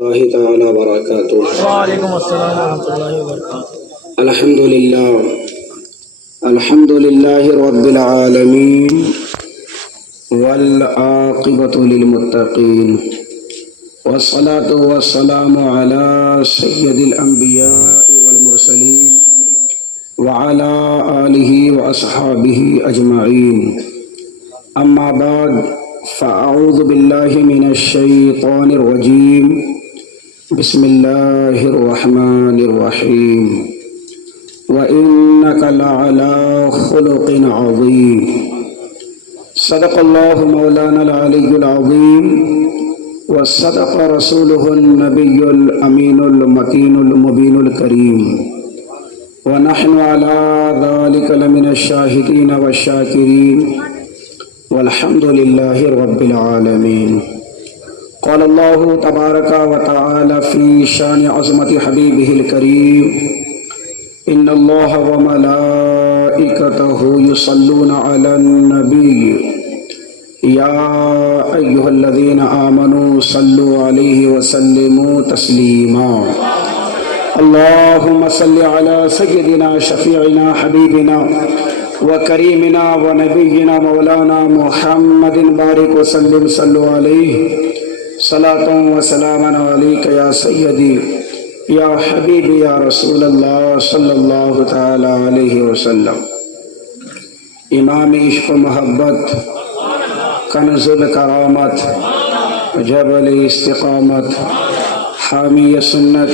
اللہ تعالی وبرکاتہ۔ وعلیکم السلام ورحمۃ اللہ وبرکاتہ۔ الحمد للہ رب العالمین والعاقبۃ للمتقین والصلاة والسلام علی سید الانبیاء والمرسلین وعلی آلہ واصحابہ اجمعین، اما بعد فاعوذ باللہ من الشیطان الرجیم، بسم اللہ الرحمن الرحیم، وَإِنَّكَ لَعَلَىٰ خُلُقٍ عَظِيمٍ۔ صدق اللہ مولانا العلی العظیم وصدق رسولہ النبی الامین المتین المبین الکریم، ونحن علی ذلک لمن الشاہدین والشاکرین، والحمد للہ رب العالمین۔ قال اللہ تبارک و تعالی فی شان عظمت حبیبہ الکریم، ان اللہ وملائکتہ یصلون علی النبی یا ایہا الذین آمنوا صلوا علیہ وسلموا تسلیما۔ اللہم صل علی سیدنا شفیعنا حبیبنا وکریمنا ونبینا مولانا محمد بارک وسلم، صلوا علیہ صلاۃ و سلام علیک یا سیدی یا حبیبی یا رسول اللہ صلی اللہ تعالی علیہ وسلم۔ امام عشق و محبت، کنز الکرامت، جبل استقامت، حامی سنت،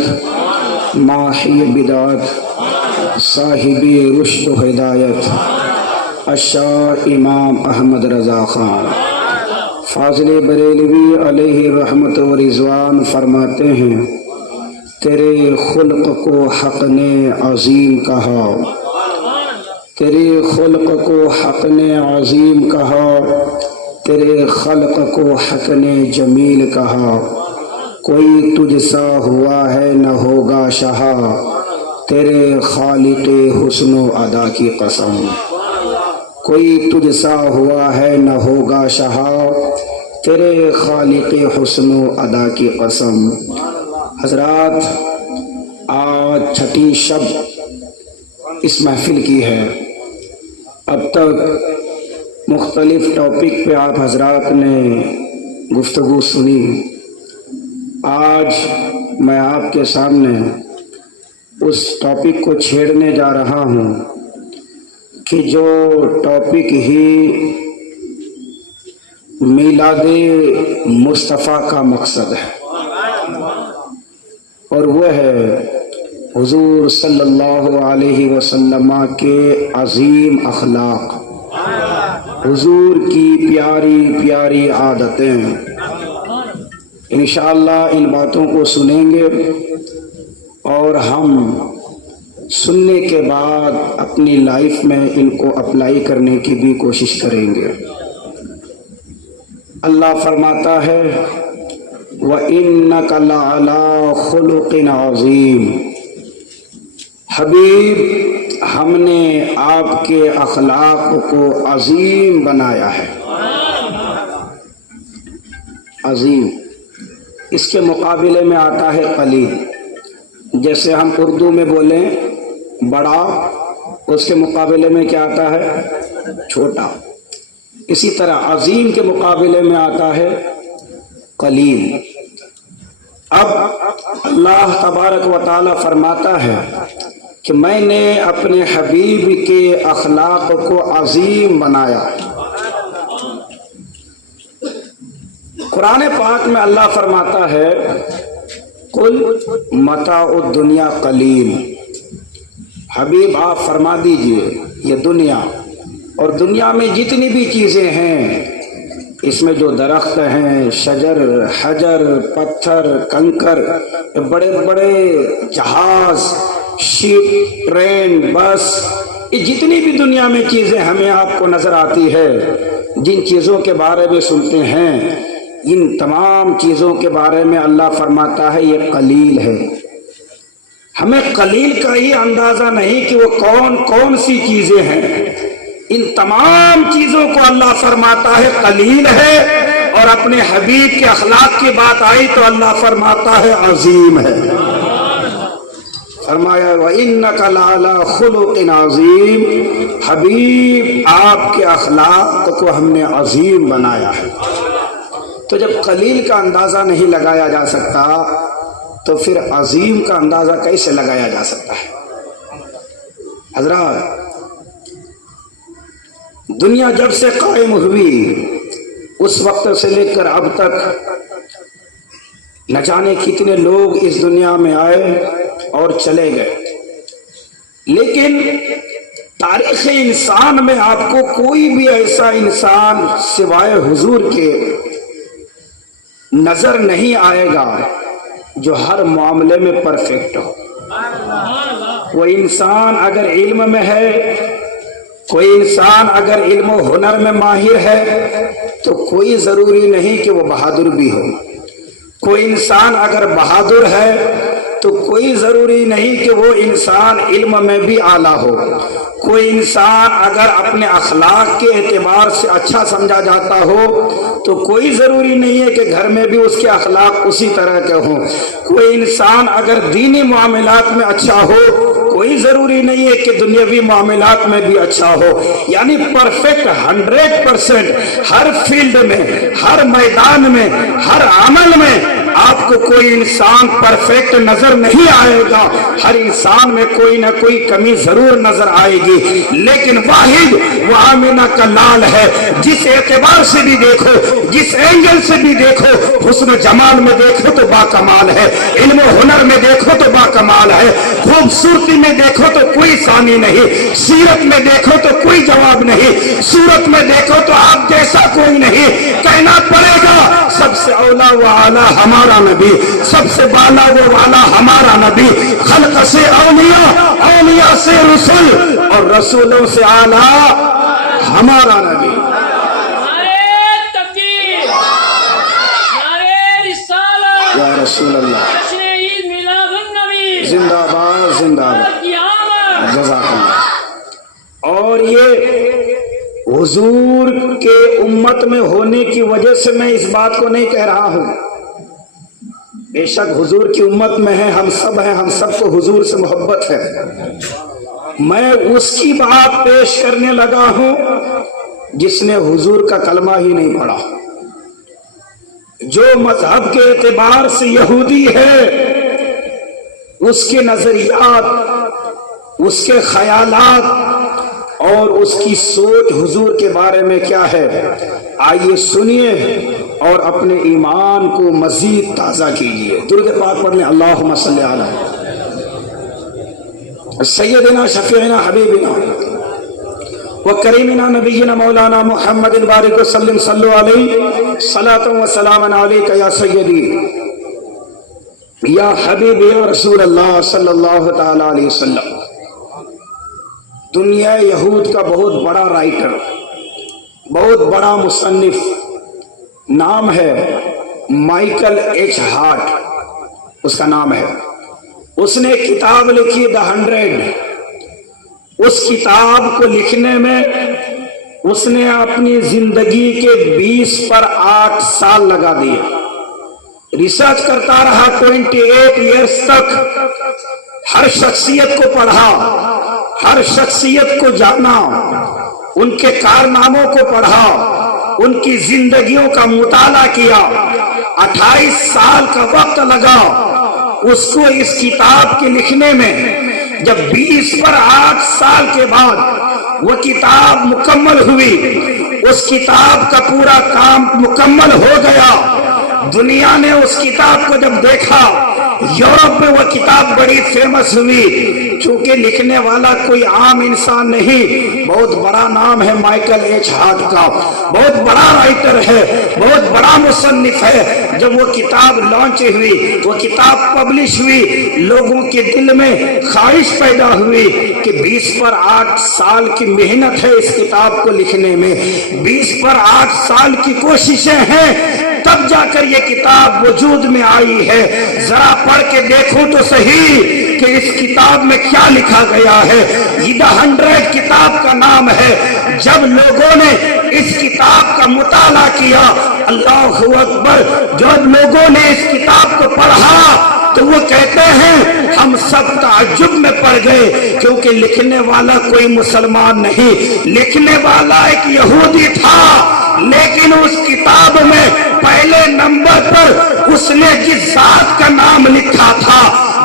ماحی بدعت، صاحبی رشد و ہدایت، الشاہ امام احمد رضا خان فاضل بریلوی علیہ رحمت و رضوان فرماتے ہیں، تیرے خلق کو حق نے عظیم کہا، تیرے خلق کو حق نے عظیم کہا، تیرے خلق کو حق نے جمیل کہا، کوئی تجھ سا ہوا ہے نہ ہوگا شہا، تیرے خالق حسن و ادا کی قسم، کوئی تجھ سا ہوا ہے نہ ہوگا شہا، تیرے خالق حسن و ادا کی قسم۔ حضرات، آج چھٹی شب اس محفل کی ہے۔ اب تک مختلف ٹاپک پہ آپ حضرات نے گفتگو سنی۔ آج میں آپ کے سامنے اس ٹاپک کو چھیڑنے جا رہا ہوں کہ جو ٹاپک ہی میلاد مصطفیٰ کا مقصد ہے، اور وہ ہے حضور صلی اللہ علیہ وسلم کے عظیم اخلاق، حضور کی پیاری پیاری عادتیں۔ انشاءاللہ ان باتوں کو سنیں گے اور ہم سننے کے بعد اپنی لائف میں ان کو اپلائی کرنے کی بھی کوشش کریں گے۔ اللہ فرماتا ہے، وَإِنَّكَ لَعَلَىٰ خُلُقٍ عَظِيمٍ۔ حبیب، ہم نے آپ کے اخلاق کو عظیم بنایا ہے۔ عظیم اس کے مقابلے میں آتا ہے قلیل۔ جیسے ہم اردو میں بولیں بڑا، اس کے مقابلے میں کیا آتا ہے؟ چھوٹا۔ اسی طرح عظیم کے مقابلے میں آتا ہے قلیل۔ اب اللہ تبارک و تعالی فرماتا ہے کہ میں نے اپنے حبیب کے اخلاق کو عظیم بنایا۔ قرآن پاک میں اللہ فرماتا ہے، قل متاع الدنیا قلیل۔ حبیب آپ فرما دیجئے، یہ دنیا اور دنیا میں جتنی بھی چیزیں ہیں، اس میں جو درخت ہیں، شجر، حجر، پتھر، کنکر، بڑے بڑے جہاز، شپ، ٹرین، بس، یہ جتنی بھی دنیا میں چیزیں ہمیں آپ کو نظر آتی ہے، جن چیزوں کے بارے میں سنتے ہیں، ان تمام چیزوں کے بارے میں اللہ فرماتا ہے یہ قلیل ہے۔ ہمیں قلیل کا ہی اندازہ نہیں کہ وہ کون کون سی چیزیں ہیں۔ ان تمام چیزوں کو اللہ فرماتا ہے قلیل ہے، اور اپنے حبیب کے اخلاق کی بات آئی تو اللہ فرماتا ہے عظیم ہے. فرمایا وَإِنَّكَ لَعَلَىٰ خُلُقٍ عَظِيمٍ، حبیب آپ کے اخلاق کو ہم نے عظیم بنایا ہے. تو جب قلیل کا اندازہ نہیں لگایا جا سکتا تو پھر عظیم کا اندازہ کیسے لگایا جا سکتا ہے؟ حضرات، دنیا جب سے قائم ہوئی اس وقت سے لے کر اب تک نہ جانے کتنے لوگ اس دنیا میں آئے اور چلے گئے، لیکن تاریخ انسان میں آپ کو کوئی بھی ایسا انسان سوائے حضور کے نظر نہیں آئے گا جو ہر معاملے میں پرفیکٹ ہو. وہ انسان اگر علم میں ہے، کوئی انسان اگر علم و ہنر میں ماہر ہے تو کوئی ضروری نہیں کہ وہ بہادر بھی ہو. کوئی انسان اگر بہادر ہے تو کوئی ضروری نہیں کہ وہ انسان علم میں بھی اعلیٰ ہو. کوئی انسان اگر اپنے اخلاق کے اعتبار سے اچھا سمجھا جاتا ہو تو کوئی ضروری نہیں ہے کہ گھر میں بھی اس کے اخلاق اسی طرح کے ہوں. کوئی انسان اگر دینی معاملات میں اچھا ہو کوئی ضروری نہیں ہے کہ دنیاوی معاملات میں بھی اچھا ہو. یعنی پرفیکٹ 100% ہر فیلڈ میں، ہر میدان میں، ہر عمل میں آپ کو کوئی انسان پرفیکٹ نظر نہیں آئے گا. ہر انسان میں کوئی نہ کوئی کمی ضرور نظر آئے گی، لیکن واحد وہ آمینہ کا لال ہے. جس اعتبار سے بھی دیکھو، جس اینگل سے بھی دیکھو، حسن جمال میں دیکھو تو با کمال ہے، علم و ہنر میں دیکھو تو با کمال ہے، خوبصورتی میں دیکھو تو کوئی ثانی نہیں، سیرت میں دیکھو تو کوئی جواب نہیں، صورت میں دیکھو تو آپ جیسا کوئی نہیں. کہنا پڑے گا سب سے اولا و اعلیٰ ہمارا نبی، سب سے بالا و والا ہمارا نبی، خلق سے اولیاء، اولیاء سے رسول اور رسولوں سے اعلیٰ ہمارا نبی. یا رسول اللہ، زندہ باد زندہ باد، جزاک اللہ. اور یہ حضور کے امت میں ہونے کی وجہ سے میں اس بات کو نہیں کہہ رہا ہوں. بے شک حضور کی امت میں ہے، ہم سب ہیں، ہم سب کو حضور سے محبت ہے. میں اس کی بات پیش کرنے لگا ہوں جس نے حضور کا کلمہ ہی نہیں پڑھا، جو مذہب کے اعتبار سے یہودی ہے، اس کے نظریات، اس کے خیالات اور اس کی سوچ حضور کے بارے میں کیا ہے. آئیے سنیے اور اپنے ایمان کو مزید تازہ کیجیے. درود پاک پڑھ لیں. اللہم صلی علی سیدنا شفیعنا حبیبنا وکریمنا نبینا مولانا محمد بارک وسلم صلو علیہ صلاۃ و سلام علیک یا سیدی یا حبیب یا رسول اللہ صلی اللہ تعالی علیہ وسلم. دنیا یہود کا بہت بڑا رائٹر، بہت بڑا مصنف، نام ہے مائیکل ایچ ہارٹ، اس کا نام ہے. اس نے کتاب لکھی The 100. اس کتاب کو لکھنے میں اس نے اپنی زندگی کے 20 سال لگا دیے. ریسرچ کرتا رہا 28 ایئرز تک. ہر شخصیت کو پڑھا، ہر شخصیت کو جانا، ان کے کارناموں کو پڑھا، ان کی زندگیوں کا مطالعہ کیا. 28 سال کا وقت لگا اس کو اس کتاب کے لکھنے میں. جب 20 سال کے بعد وہ کتاب مکمل ہوئی، اس کتاب کا پورا کام مکمل ہو گیا. دنیا نے اس کتاب کو جب دیکھا، یورپ میں وہ کتاب بڑی فیمس ہوئی. چونکہ لکھنے والا کوئی عام انسان نہیں، بہت بڑا نام ہے مائیکل ایچ ہارٹ کا، بہت بڑا رائٹر ہے، بہت بڑا مصنف ہے. جب وہ کتاب لانچ ہوئی، وہ کتاب پبلش ہوئی، لوگوں کے دل میں خواہش پیدا ہوئی کہ 20 سال کی محنت ہے اس کتاب کو لکھنے میں، 20 سال کی کوششیں ہیں، تب جا کر یہ کتاب وجود میں آئی ہے. ذرا پڑھ کے دیکھو تو صحیح کہ اس کتاب میں کیا لکھا گیا ہے. یہ The 100 کتاب کا نام ہے. جب لوگوں نے اس کتاب کا مطالعہ کیا، اللہ اکبر، جب لوگوں نے اس کتاب کو پڑھا تو وہ کہتے ہیں ہم سب تعجب میں پڑ گئے، کیونکہ لکھنے والا کوئی مسلمان نہیں، لکھنے والا ایک یہودی تھا، لیکن اس کتاب میں پہلے نمبر پر اس نے جس ذات کا نام لکھا تھا،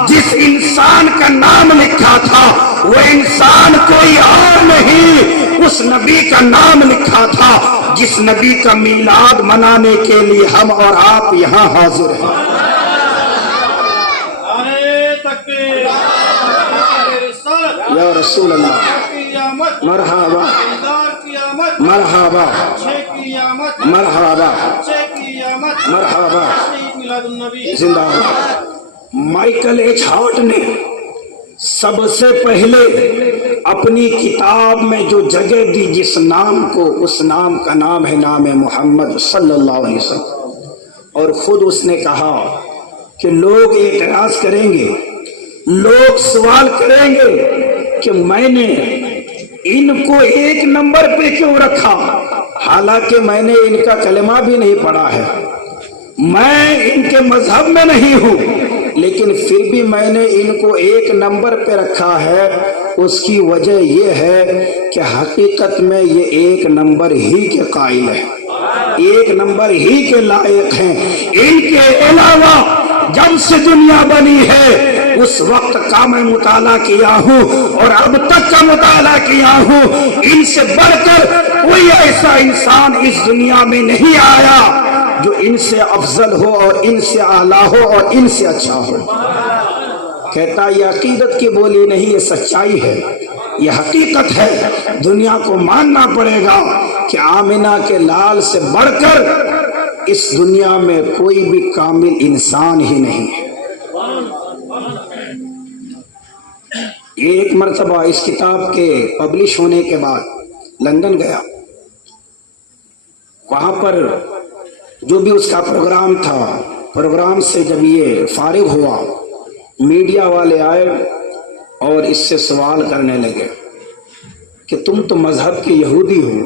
جس انسان کا نام لکھا تھا، وہ انسان کوئی اور نہیں، اس نبی کا نام لکھا تھا جس نبی کا میلاد منانے کے لیے ہم اور آپ یہاں حاضر ہیں۔ یا رسول اللہ، مرحبا مرحبا مرحبا مرحبا، زندہ باد۔ مائیکل ایچ ہارٹ نے سب سے پہلے اپنی کتاب میں جو جگہ دی جس نام کو، اس نام کا نام ہے نام محمد صلی اللہ علیہ وسلم، اور خود اس نے کہا کہ لوگ اعتراض کریں گے، لوگ سوال کریں گے کہ میں نے ان کو ایک نمبر پہ کیوں رکھا، حالانکہ میں نے ان کا کلمہ بھی نہیں پڑھا ہے، میں ان کے مذہب میں نہیں ہوں، لیکن پھر بھی میں نے ان کو ایک نمبر پہ رکھا ہے۔ اس کی وجہ یہ ہے کہ حقیقت میں یہ ایک نمبر ہی کے قائل ہیں، ایک نمبر ہی کے لائق ہیں۔ ان کے علاوہ جب سے دنیا بنی ہے اس وقت کا میں مطالعہ کیا ہوں اور اب تک کا مطالعہ کیا ہوں، ان سے بڑھ کر کوئی ایسا انسان اس دنیا میں نہیں آیا جو ان سے افضل ہو اور ان سے اعلیٰ ہو اور ان سے اچھا ہو۔ کہتا یہ عقیدت کی بولی نہیں، یہ سچائی ہے، یہ حقیقت ہے، دنیا کو ماننا پڑے گا کہ آمنہ کے لال سے بڑھ کر اس دنیا میں کوئی بھی کامل انسان ہی نہیں ہے۔ ایک مرتبہ اس کتاب کے پبلش ہونے کے بعد لندن گیا، وہاں پر جو بھی اس کا پروگرام تھا، پروگرام سے جب یہ فارغ ہوا میڈیا والے آئے اور اس سے سوال کرنے لگے کہ تم تو مذہب کے یہودی ہو،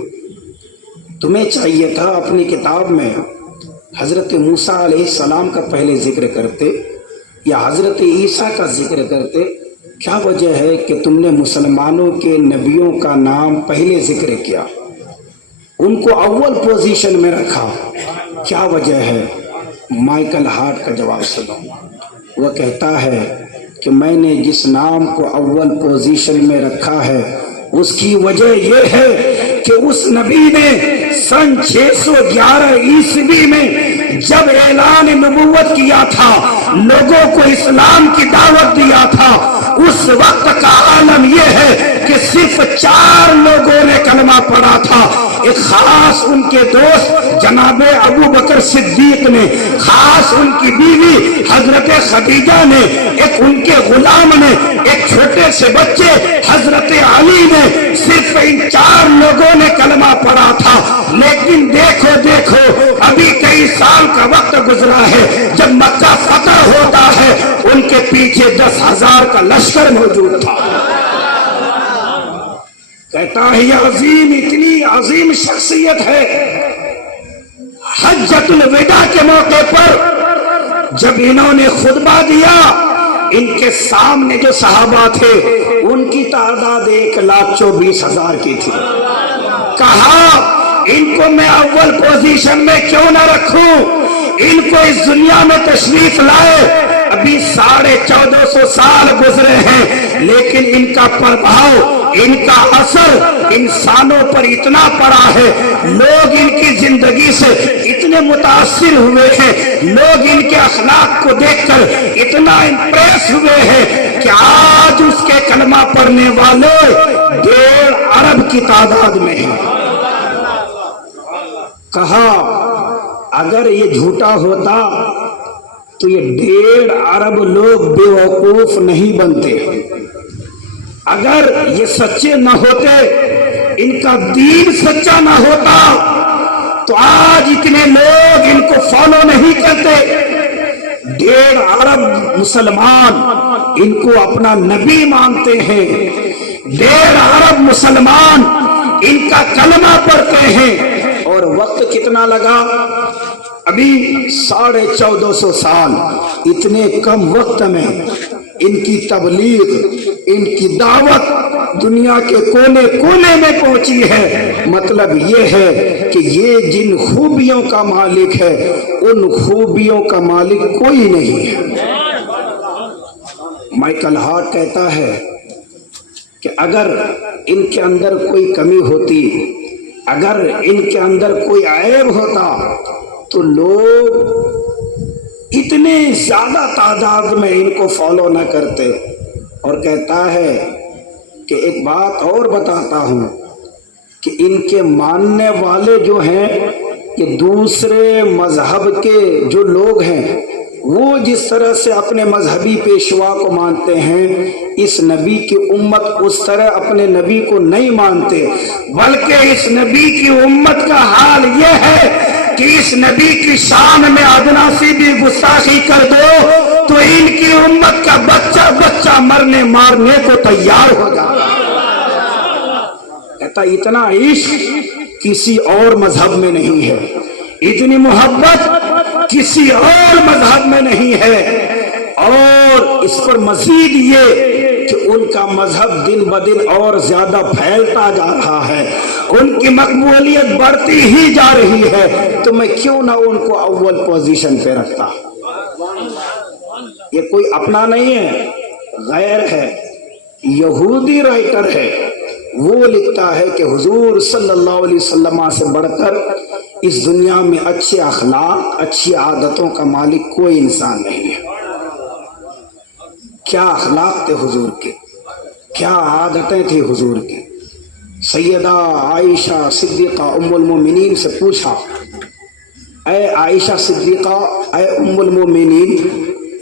تمہیں چاہیے تھا اپنی کتاب میں حضرت موسیٰ علیہ السلام کا پہلے ذکر کرتے یا حضرت عیسیٰ کا ذکر کرتے، کیا وجہ ہے کہ تم نے مسلمانوں کے نبیوں کا نام پہلے ذکر کیا، ان کو اول پوزیشن میں رکھا، کیا وجہ ہے؟ مائیکل ہارٹ کا جواب سنو، وہ کہتا ہے کہ میں نے جس نام کو اول پوزیشن میں رکھا ہے اس کی وجہ یہ ہے کہ اس نبی نے سن 611 عیسوی میں جب اعلان نبوت کیا تھا، لوگوں کو اسلام کی دعوت دیا تھا، اس وقت کا عالم یہ ہے کہ صرف 4 لوگوں نے کلمہ پڑھا تھا، ایک خاص ان کے دوست جناب ابو بکر صدیق نے، خاص ان کی بیوی حضرت خدیجہ نے، ایک ان کے غلام نے، ایک چھوٹے سے بچے حضرت علی نے، صرف ان 4 لوگوں نے کلمہ پڑھا تھا۔ لیکن دیکھو ابھی کئی سال کا وقت گزرا ہے، جب مکہ فتح ہوتا ہے ان کے پیچھے 10,000 کا لشکر موجود تھا۔ کہتا ہے یہ عظیم، اتنی عظیم شخصیت ہے، حجۃ الوداع کے موقع پر جب انہوں نے خطبہ دیا، ان کے سامنے جو صحابہ تھے ان کی تعداد 1,24,000 کی تھی۔ کہا ان کو میں اول پوزیشن میں کیوں نہ رکھوں، ان کو اس دنیا میں تشریف لائے، ابھی 1450 سال گزرے ہیں، لیکن ان کا پربھاؤ، ان کا اثر انسانوں پر اتنا پڑا ہے، لوگ ان کی زندگی سے اتنے متاثر ہوئے ہیں، لوگ ان کے اخلاق کو دیکھ کر اتنا امپریس ہوئے ہیں کہ آج اس کے کلمہ پڑھنے والے 1.5 ارب کی تعداد میں ہیں۔ کہا اگر یہ جھوٹا ہوتا تو یہ 1.5 ارب لوگ بے وقوف نہیں بنتے، اگر یہ سچے نہ ہوتے، ان کا دین سچا نہ ہوتا تو آج اتنے لوگ ان کو فالو نہیں کرتے۔ 1.5 ارب مسلمان ان کو اپنا نبی مانتے ہیں، 1.5 ارب مسلمان ان کا کلمہ پڑھتے ہیں، اور وقت کتنا لگا؟ ابھی 1450 سال، اتنے کم وقت میں ان کی تبلیغ، ان کی دعوت دنیا کے کونے کونے میں پہنچی ہے۔ مطلب یہ ہے کہ یہ جن خوبیوں کا مالک ہے ان خوبیوں کا مالک کوئی نہیں ہے۔ مائیکل ہارٹ کہتا ہے کہ اگر ان کے اندر کوئی کمی ہوتی، اگر ان کے اندر کوئی عیب ہوتا تو لوگ اتنے زیادہ تعداد میں ان کو فالو نہ کرتے۔ اور کہتا ہے کہ ایک بات اور بتاتا ہوں کہ ان کے ماننے والے جو ہیں کہ دوسرے مذہب کے جو لوگ ہیں وہ جس طرح سے اپنے مذہبی پیشوا کو مانتے ہیں، اس نبی کی امت اس طرح اپنے نبی کو نہیں مانتے، بلکہ اس نبی کی امت کا حال یہ ہے کہ اس نبی کی شان میں ادنا سی بھی گستاخی کر دو تو ان کی امت کا بچہ بچہ مرنے مارنے کو تیار ہو جاتا۔ کہتا اتنا عشق کسی اور مذہب میں نہیں ہے، اتنی محبت کسی اور مذہب میں نہیں ہے۔ اور اس پر مزید یہ کہ ان کا مذہب دن بدن اور زیادہ پھیلتا جا رہا ہے، ان کی مقبولیت بڑھتی ہی جا رہی ہے، تو میں کیوں نہ ان کو اول پوزیشن پہ رکھتا۔ یہ کوئی اپنا نہیں ہے، غیر ہے، یہودی رائٹر ہے، وہ لکھتا ہے کہ حضور صلی اللہ علیہ وسلم سے بڑھ کر اس دنیا میں اچھے اخلاق، اچھی عادتوں کا مالک کوئی انسان نہیں ہے۔ کیا اخلاق تھے حضور کے، کیا عادتیں تھی حضور کی۔ سیدہ عائشہ صدیقہ ام المومنین سے پوچھا، اے عائشہ صدیقہ، اے ام المومنین،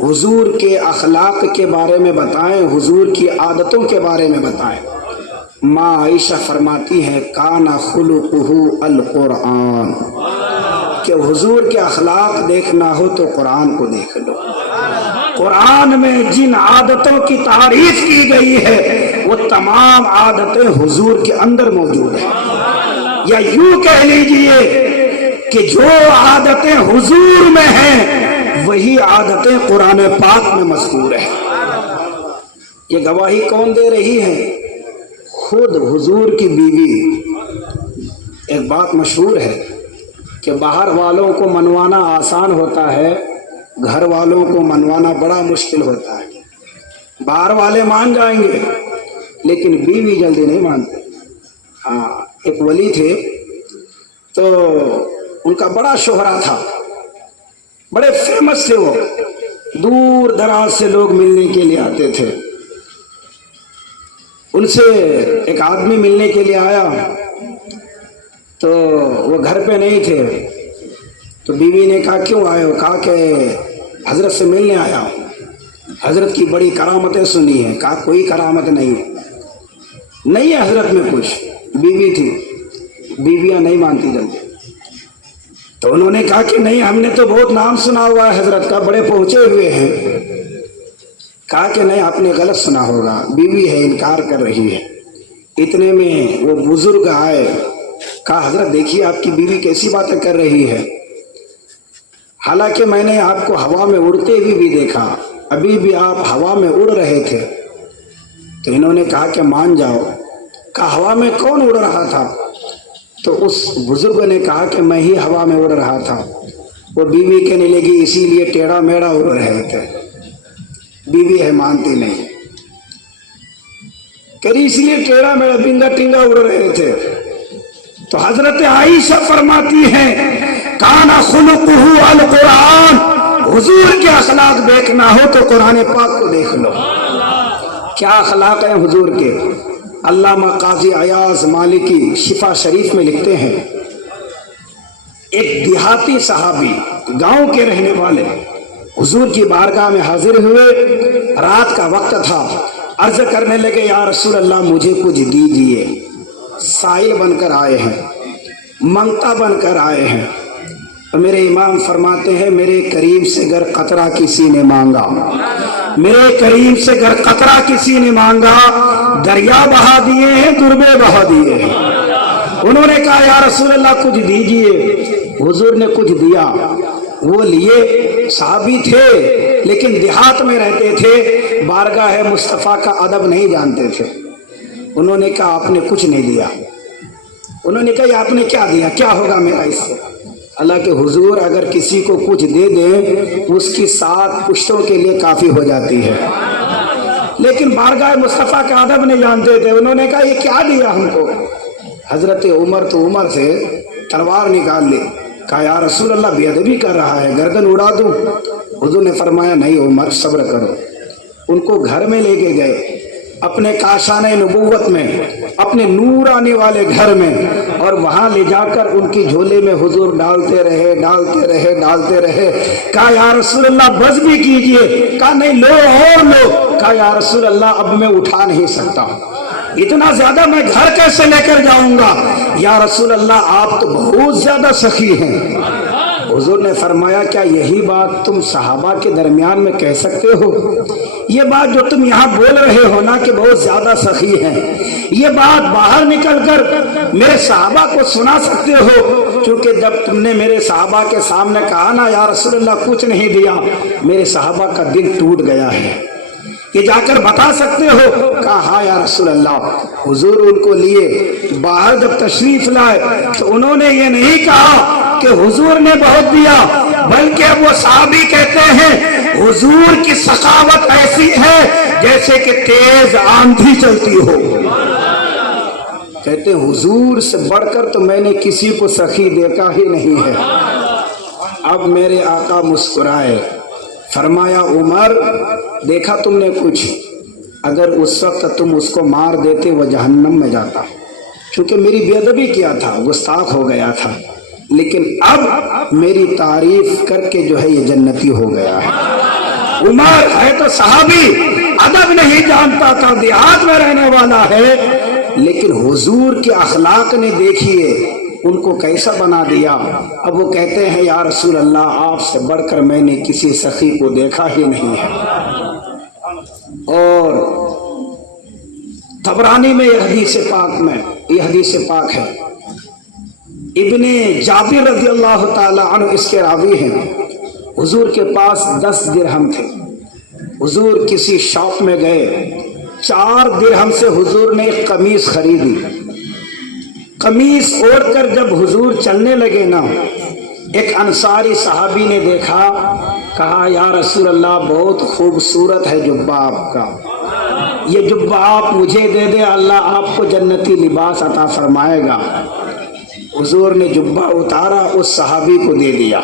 حضور کے اخلاق کے بارے میں بتائیں، حضور کی عادتوں کے بارے میں بتائیں۔ ماں عائشہ فرماتی ہیں کان خلقہ القرآن، کہ حضور کے اخلاق دیکھنا ہو تو قرآن کو دیکھ لو۔ قرآن میں جن عادتوں کی تعریف کی گئی ہے وہ تمام عادتیں حضور کے اندر موجود ہیں، یا یوں کہہ لیجئے کہ جو عادتیں حضور میں ہیں وہی عادتیں قرآن پاک میں مذکور ہیں۔ یہ گواہی کون دے رہی ہے؟ خود حضور کی بیوی۔ ایک بات مشہور ہے کہ باہر والوں کو منوانا آسان ہوتا ہے، گھر والوں کو منوانا بڑا مشکل ہوتا ہے۔ باہر والے مان جائیں گے لیکن بیوی جلدی نہیں مانتے۔ ایک ولی تھے تو ان کا بڑا شہرہ تھا، بڑے فیمس تھے، وہ دور دراز سے لوگ ملنے کے لیے آتے تھے۔ ان سے ایک آدمی ملنے کے لیے آیا تو وہ گھر پہ نہیں تھے، تو بیوی نے کہا کیوں آئے ہو؟ کہا کہ حضرت سے ملنے آیا ہوں، حضرت کی بڑی کرامتیں سنی ہیں۔ کہا کوئی کرامت نہیں ہے حضرت میں کچھ۔ بیوی تھی، بیویاں نہیں مانتی جلدی، تو انہوں نے کہا کہ نہیں، ہم نے تو بہت نام سنا ہوا ہے حضرت کا، بڑے پہنچے ہوئے ہیں۔ کہا کہ نہیں، آپ نے غلط سنا ہوگا، بیوی ہے، انکار کر رہی ہے۔ اتنے میں وہ بزرگ آئے، کہا حضرت دیکھیے آپ کی بیوی کیسی باتیں کر رہی ہے، حالانکہ میں نے آپ کو ہوا میں اڑتے ہوئے بھی دیکھا، ابھی بھی آپ ہوا میں اڑ رہے تھے۔ تو انہوں نے کہا کہ مان جاؤ۔ کہا ہوا میں کون اڑ رہا تھا؟ تو اس بزرگ نے کہا کہ میں ہی ہوا میں اڑ رہا تھا۔ وہ بیوی کہنے لگی اسی لیے ٹیڑھا میڑھا اڑ رہے تھے۔ بیوی ہے، مانتی نہیں، کہ اس لیے ٹیڑھا میڑھا بنگا ٹنگا اڑ رہے تھے۔ تو حضرت عائشہ فرماتی ہیں کان خلقہ القرآن، حضور کے اخلاق دیکھنا ہو تو قرآن پاک کو دیکھ لو۔ کیا اخلاق ہیں حضور کے؟ علامہ قاضی عیاض مالکی شفا شریف میں لکھتے ہیں، ایک دیہاتی صحابی گاؤں کے رہنے والے حضور کی بارگاہ میں حاضر ہوئے، رات کا وقت تھا، عرض کرنے لگے یا رسول اللہ مجھے کچھ دیجیے۔ سائل بن کر آئے ہیں، منگتا بن کر آئے ہیں۔ تو میرے امام فرماتے ہیں میرے قریب سے گر قطرہ کسی نے مانگا، میرے قریب سے گر قطرہ کسی نے مانگا، دریا بہا دیے ہیں، دربے بہا دیے ہیں۔ انہوں نے کہا یا رسول اللہ کچھ دیجئے، حضور نے کچھ دیا، وہ لیے، صحابی تھے لیکن دیہات میں رہتے تھے، بارگاہ مصطفیٰ کا ادب نہیں جانتے تھے۔ انہوں نے کہا آپ نے کچھ نہیں دیا۔ انہوں نے کہا یہ آپ نے کیا دیا، کیا ہوگا میرا اس سے؟ اللہ کے حضور اگر کسی کو کچھ دے دیں اس کی 7 پشتوں کے لیے کافی ہو جاتی ہے، لیکن بارگاہ مصطفیٰ کا ادب نہیں جانتے تھے۔ انہوں نے کہا یہ کیا دیا ہم کو؟ حضرت عمر تو عمر سے تلوار نکال لی، کہا یا رسول اللہ بے ادبی کر رہا ہے، گردن اڑا دوں؟ حضور نے فرمایا نہیں عمر صبر کرو۔ ان کو گھر میں لے کے گئے، اپنے کاشانہ نبوت میں، اپنے نور آنے والے گھر میں، اور وہاں لے جا کر ان کی جھولے میں حضور ڈالتے رہے ڈالتے رہے ڈالتے رہے۔ کہا یا رسول اللہ بس بھی کیجئے، کہا نہیں لو اور لو۔ کہا یا رسول اللہ اب میں اٹھا نہیں سکتا، اتنا زیادہ میں گھر کیسے لے کر جاؤں گا؟ یا رسول اللہ آپ تو بہت زیادہ سخی ہیں۔ حضور نے فرمایا کیا یہی بات تم صحابہ کے درمیان میں کہہ سکتے ہو؟ یہ بات جو تم یہاں بول رہے ہو نا کہ بہت زیادہ سخی ہیں، یہ بات باہر نکل کر میرے صحابہ کو سنا سکتے ہو؟ چونکہ جب تم نے میرے صحابہ کے سامنے کہا نا یا رسول اللہ کچھ نہیں دیا، میرے صحابہ کا دل ٹوٹ گیا ہے، یہ جا کر بتا سکتے ہو؟ کہا ہاں یا رسول اللہ۔ حضور ان کو لیے باہر جب تشریف لائے تو انہوں نے یہ نہیں کہا کہ حضور نے بہت دیا، بلکہ وہ صحابی کہتے ہیں حضور کی سخاوت ایسی ہے جیسے کہ تیز آندھی چلتی ہو۔ کہتے ہیں حضور سے بڑھ کر تو میں نے کسی کو سخی دیکھا ہی نہیں ہے۔ اب میرے آقا مسکرائے، فرمایا عمر دیکھا تم نے کچھ، اگر اس وقت تم اس کو مار دیتے وہ جہنم میں جاتا، کیونکہ میری بے ادبی کیا تھا، گستاخ ہو گیا تھا، لیکن اب میری تعریف کر کے جو ہے یہ جنتی ہو گیا ہے۔ عمر ہے تو صحابی، ادب نہیں جانتا تھا، دیہات میں رہنے والا ہے، لیکن حضور کے اخلاق نے دیکھیے ان کو کیسا بنا دیا۔ اب وہ کہتے ہیں یا رسول اللہ آپ سے بڑھ کر میں نے کسی سخی کو دیکھا ہی نہیں ہے۔ اور طبرانی میں یہ حدیث پاک ہے، ابن جابر رضی اللہ تعالی عنہ اس کے راوی ہیں۔ حضور کے پاس 10 درہم تھے، حضور کسی شاپ میں گئے، 4 درہم سے حضور نے ایک قمیص خریدی۔ قمیص اوڑھ کر جب حضور چلنے لگے نا، ایک انصاری صحابی نے دیکھا، کہا یا رسول اللہ بہت خوبصورت ہے جبہ آپ کا، یہ جبہ آپ مجھے دے دے، اللہ آپ کو جنتی لباس عطا فرمائے گا۔ حضور نے جبہ اتارا، اس صحابی کو دے دیا۔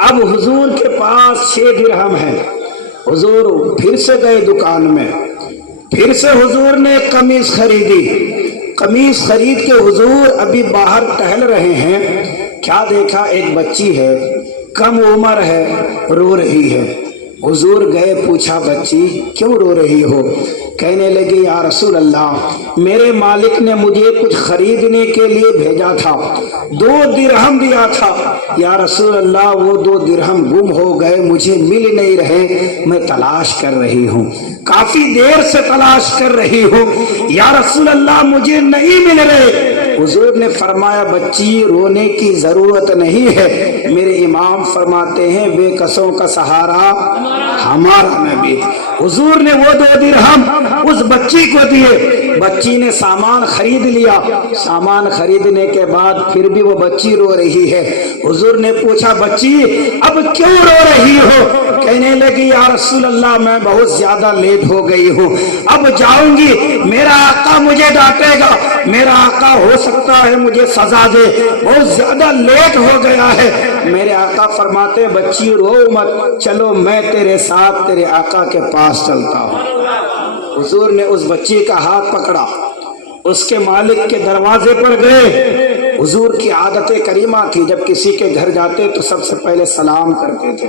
اب حضور کے پاس 6 درہم ہیں، حضور پھر سے گئے دکان میں، پھر سے حضور نے ایک قمیص خریدی۔ قمیص خرید کے حضور ابھی باہر ٹہل رہے ہیں، کیا دیکھا ایک بچی ہے، کم عمر ہے، رو رہی ہے۔ حضور گئے، پوچھا بچی کیوں رو رہی ہو؟ کہنے لگے یا رسول اللہ میرے مالک نے مجھے کچھ خریدنے کے لیے بھیجا تھا، 2 درہم دیا تھا، یا رسول اللہ وہ 2 درہم گم ہو گئے، مجھے مل نہیں رہے، میں تلاش کر رہی ہوں، کافی دیر سے تلاش کر رہی ہوں، یا رسول اللہ مجھے نہیں مل رہے۔ حضور نے فرمایا بچی رونے کی ضرورت نہیں ہے، میرے امام فرماتے ہیں بے کسوں کا سہارا ہمارا نبی۔ حضور نے وہ 2 درہم اس بچی کو دیے، بچی نے سامان خرید لیا، سامان خریدنے کے بعد پھر بھی وہ بچی رو رہی ہے۔ حضور نے پوچھا بچی اب کیوں رو رہی ہو؟ کہنے لگی یا رسول اللہ میں بہت زیادہ لیٹ ہو گئی ہوں، اب جاؤں گی میرا آقا مجھے ڈانٹے گا، میرا آقا ہو سکتا ہے مجھے سزا دے، بہت زیادہ لیٹ ہو گیا ہے۔ میرے آقا فرماتے بچی رو مت، چلو میں تیرے ساتھ تیرے آقا کے پاس چلتا ہوں۔ حضور نے اس بچی کا ہاتھ پکڑا، اس کے مالک کے دروازے پر گئے۔ حضور کی عادت کریمہ تھی جب کسی کے گھر جاتے تو سب سے پہلے سلام کرتے تھے۔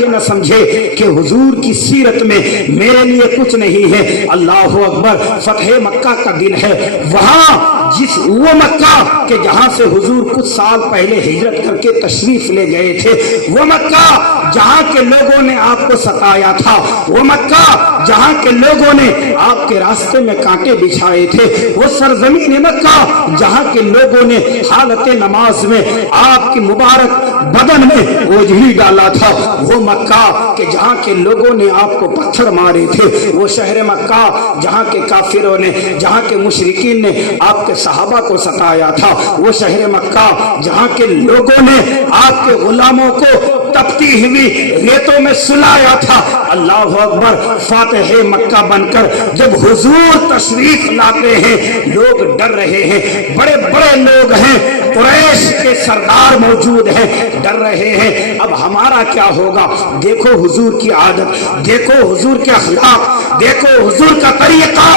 یہ نہ سمجھے کہ حضور کی سیرت میں میرے لیے کچھ نہیں ہے۔ اللہ اکبر، فتح مکہ کا دن ہے، وہاں وہ مکہ کہ جہاں سے حضور کچھ سال پہلے ہجرت کر کے تشریف لے گئے تھے، وہ مکہ جہاں کے لوگوں نے آپ کو ستایا تھا، وہ مکہ جہاں کے لوگوں نے آپ کے راستے میں کانٹے بچھائے تھے، وہ سرزمین مکہ جہاں کے لوگوں نے حالت نماز میں آپ کی مبارک بدن میں اوجھلی ڈالا تھا، وہ مکہ کہ جہاں کے لوگوں نے آپ کو پتھر مارے تھے، وہ شہر مکہ جہاں کے کافروں نے، جہاں کے مشرکین نے آپ کے صحابہ کو ستایا تھا، وہ شہر مکہ جہاں کے لوگوں نے آپ کے غلاموں کو تپتی ہوئی ریتوں میں سلایا تھا۔ اللہ اکبر، فاتح مکہ بن کر جب حضور تشریف لاتے ہیں لوگ ڈر رہے ہیں، بڑے بڑے لوگ ہیں، قریش کے سردار موجود ہیں، ڈر رہے ہیں اب ہمارا کیا ہوگا۔ دیکھو حضور کی عادت، دیکھو حضور کے اخلاق، دیکھو حضور کا طریقہ۔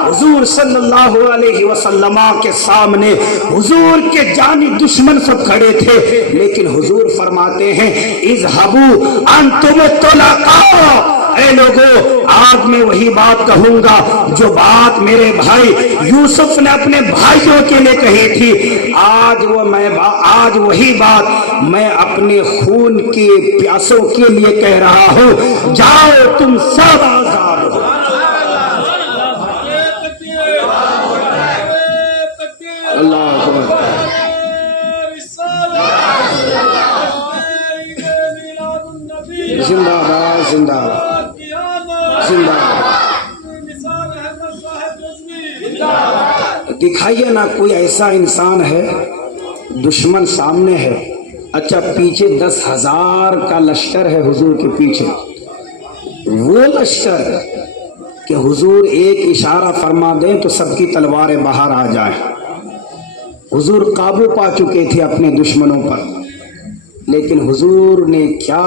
حضور صلی اللہ علیہ وسلم کے سامنے حضور کے جانی دشمن سب کھڑے تھے، لیکن حضور فرماتے ہیں اذهبوا انتم الطلقاء، اے لوگوں آج میں وہی بات کہوں گا جو بات میرے بھائی یوسف نے اپنے بھائیوں کے لیے کہی تھی، آج وہی بات میں اپنے خون کے پیاسوں کے لیے کہہ رہا ہوں، جاؤ تم سب آزاد ہو۔ اللہ اکبر، زندہ باد، زندہ باد، زندہ باد۔ دکھائیے نا کوئی ایسا انسان ہے، دشمن سامنے ہے، اچھا پیچھے 10,000 کا لشکر ہے حضور کے پیچھے، وہ لشکر کہ حضور ایک اشارہ فرما دیں تو سب کی تلواریں باہر آ جائیں۔ حضور قابو پا چکے تھے اپنے دشمنوں پر، لیکن حضور نے کیا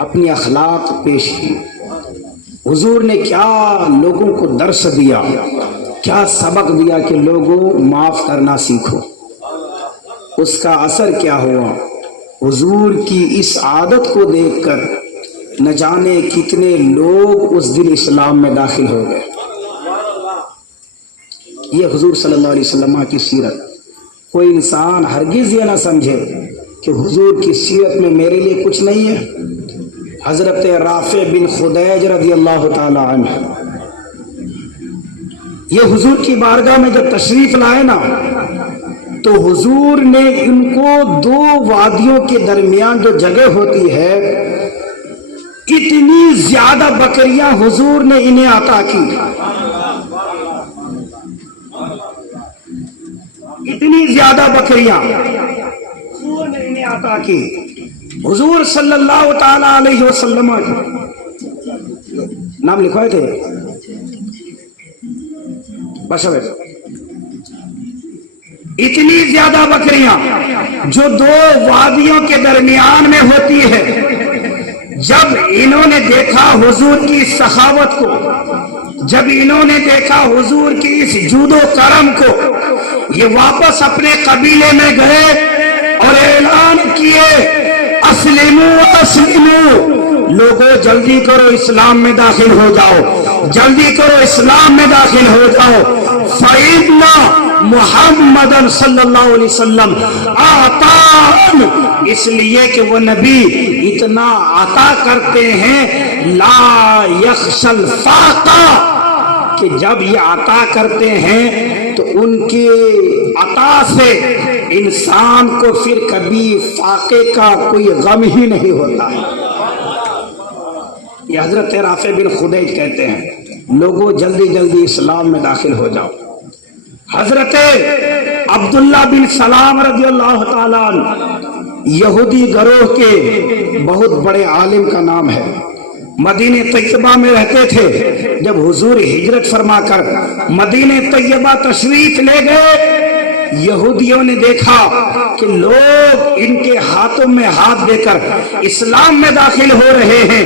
اپنی اخلاق پیش کی، حضور نے کیا لوگوں کو درس دیا، کیا سبق دیا کہ لوگوں معاف کرنا سیکھو۔ اس کا اثر کیا ہوا، حضور کی اس عادت کو دیکھ کر نہ جانے کتنے لوگ اس دن اسلام میں داخل ہو گئے۔ یہ حضور صلی اللہ علیہ وسلم کی سیرت، کوئی انسان ہرگز یہ نہ سمجھے کہ حضور کی سیرت میں میرے لیے کچھ نہیں ہے۔ حضرت رافع بن خدیج رضی اللہ تعالی عنہ یہ حضور کی بارگاہ میں جب تشریف لائے نا تو حضور نے ان کو 2 وادیوں کے درمیان جو جگہ ہوتی ہے اتنی زیادہ بکریاں حضور نے انہیں عطا کی، اتنی زیادہ بکریاں حضور نے انہیں عطا کی۔ حضور صلی اللہ تعالی علیہ وسلم نام لکھوائے تھے بشوے، اتنی زیادہ بکریاں جو 2 وادیوں کے درمیان میں ہوتی ہے، جب انہوں نے دیکھا حضور کی سخاوت کو، جب انہوں نے دیکھا حضور کی اس جود و کرم کو، یہ واپس اپنے قبیلے میں گئے اور اعلان کیے اسلموا اسلموا، لوگوں جلدی کرو اسلام میں داخل ہو جاؤ، جلدی کرو اسلام میں داخل ہو جاؤ۔ فَإِنَّ محمد صلی اللہ علیہ وسلم آتان، اس لیے کہ وہ نبی اتنا عطا کرتے ہیں، لا یخشى الفاقہ، کہ جب یہ عطا کرتے ہیں تو ان کے عطا سے انسان کو پھر کبھی فاقے کا کوئی غم ہی نہیں ہوتا۔ یہ حضرت رافع بن خدیج کہتے ہیں لوگوں جلدی جلدی اسلام میں داخل ہو جاؤ۔ حضرت عبداللہ بن سلام رضی اللہ تعالیٰ عنہ یہودی گروہ کے بہت بڑے عالم کا نام ہے، مدینہ طیبہ میں رہتے تھے۔ جب حضور ہجرت فرما کر مدینہ طیبہ تشریف لے گئے، یہودیوں نے دیکھا کہ لوگ ان کے ہاتھوں میں ہاتھ دے کر اسلام میں داخل ہو رہے ہیں۔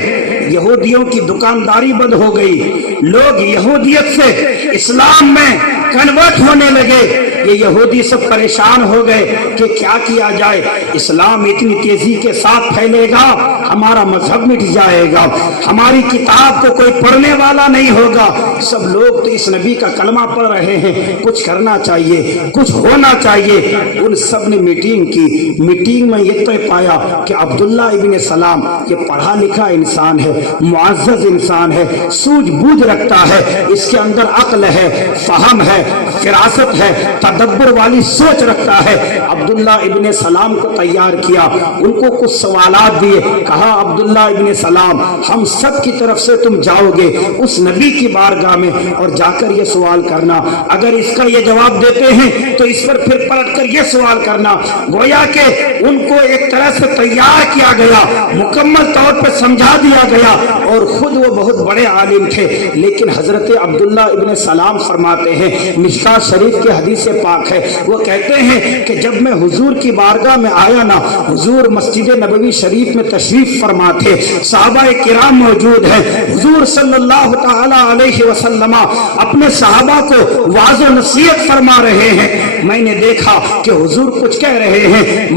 یہودیوں کی دکانداری بند ہو گئی، لوگ یہودیت سے اسلام میں کنورٹ ہونے لگے۔ یہ یہودی سب پریشان ہو گئے کہ کیا کیا جائے، اسلام اتنی تیزی کے ساتھ پھیلے گا، ہمارا مذہب مٹ جائے گا، ہماری کتاب کو کوئی پڑھنے والا نہیں ہوگا، سب لوگ تو اس نبی کا کلمہ پڑھ رہے ہیں، کچھ کرنا چاہیے، کچھ ہونا چاہیے۔ ان سب نے میٹنگ کی، میٹنگ میں یہ طے پایا کہ عبداللہ ابن سلام یہ پڑھا لکھا انسان ہے، معزز انسان ہے، سوجھ بوجھ رکھتا ہے، اس کے اندر عقل ہے، فہم ہے، فراست ہے، تدبر والی سوچ رکھتا ہے۔ عبداللہ ابن سلام کو تیار کیا، ان کو کچھ سوالات دیے، کہا عبداللہ ابن سلام ہم سب کی طرف سے تم جاؤ گے اس نبی کی بارگاہ میں اور جا کر یہ سوال کرنا، اگر اس کا یہ جواب دیتے ہیں تو اس پر پھر پلٹ کر یہ سوال کرنا۔ گویا کہ ان کو ایک طرح سے تیار کیا گیا، مکمل طور پر سمجھا دیا گیا، اور خود وہ بہت بڑے عالم تھے، لیکن حضرت عبداللہ ابن سلام فرماتے ہیں، مشکات شریف کی حدیث پاک ہے، وہ کہتے ہیں کہ جب میں حضور کی بارگاہ میں آیا نا، حضور مسجد نبوی شریف میں تشریف فرما تھے، صحابہ کرام موجود ہیں، حضور صلی اللہ تعالی علیہ وسلم اپنے صحابہ کو واعظ و نصیحت فرما رہے ہیں، میں نے دیکھا کہ حضور کچھ کہہ رہے ہیں،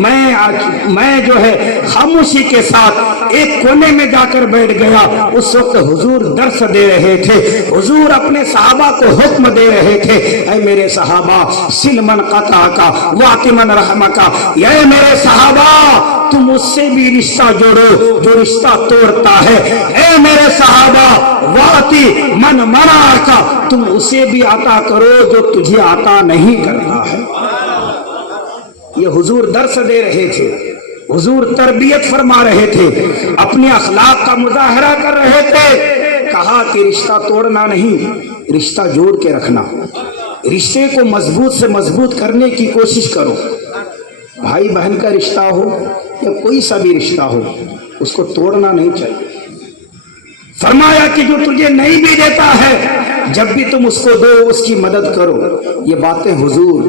میں جو ہے خاموشی کے ساتھ ایک کونے میں جا کر بیٹھ گیا۔ اس وقت حضور درس دے رہے تھے، حضور اپنے صحابہ کو حکم دے رہے تھے، اے میرے صحابہ سل من قطع کا واط من رحم کا، اے میرے صحابہ تم اس سے بھی رشتہ جوڑو جو رشتہ توڑتا ہے، اے میرے صحابہ واتی من منع کا، تم اسے بھی عطا کرو جو تجھے عطا نہیں کرتا ہے۔ یہ حضور درس دے رہے تھے، حضور تربیت فرما رہے تھے، اپنے اخلاق کا مظاہرہ کر رہے تھے۔ کہا کہ رشتہ توڑنا نہیں، رشتہ جوڑ کے رکھنا، رشتے کو مضبوط سے مضبوط کرنے کی کوشش کرو۔ بھائی بہن کا رشتہ ہو یا کوئی سا بھی رشتہ ہو، اس کو توڑنا نہیں چاہیے۔ فرمایا کہ جو تجھے نہیں بھی دیتا ہے، جب بھی تم اس کو دو اس کی مدد کرو۔ یہ باتیں حضور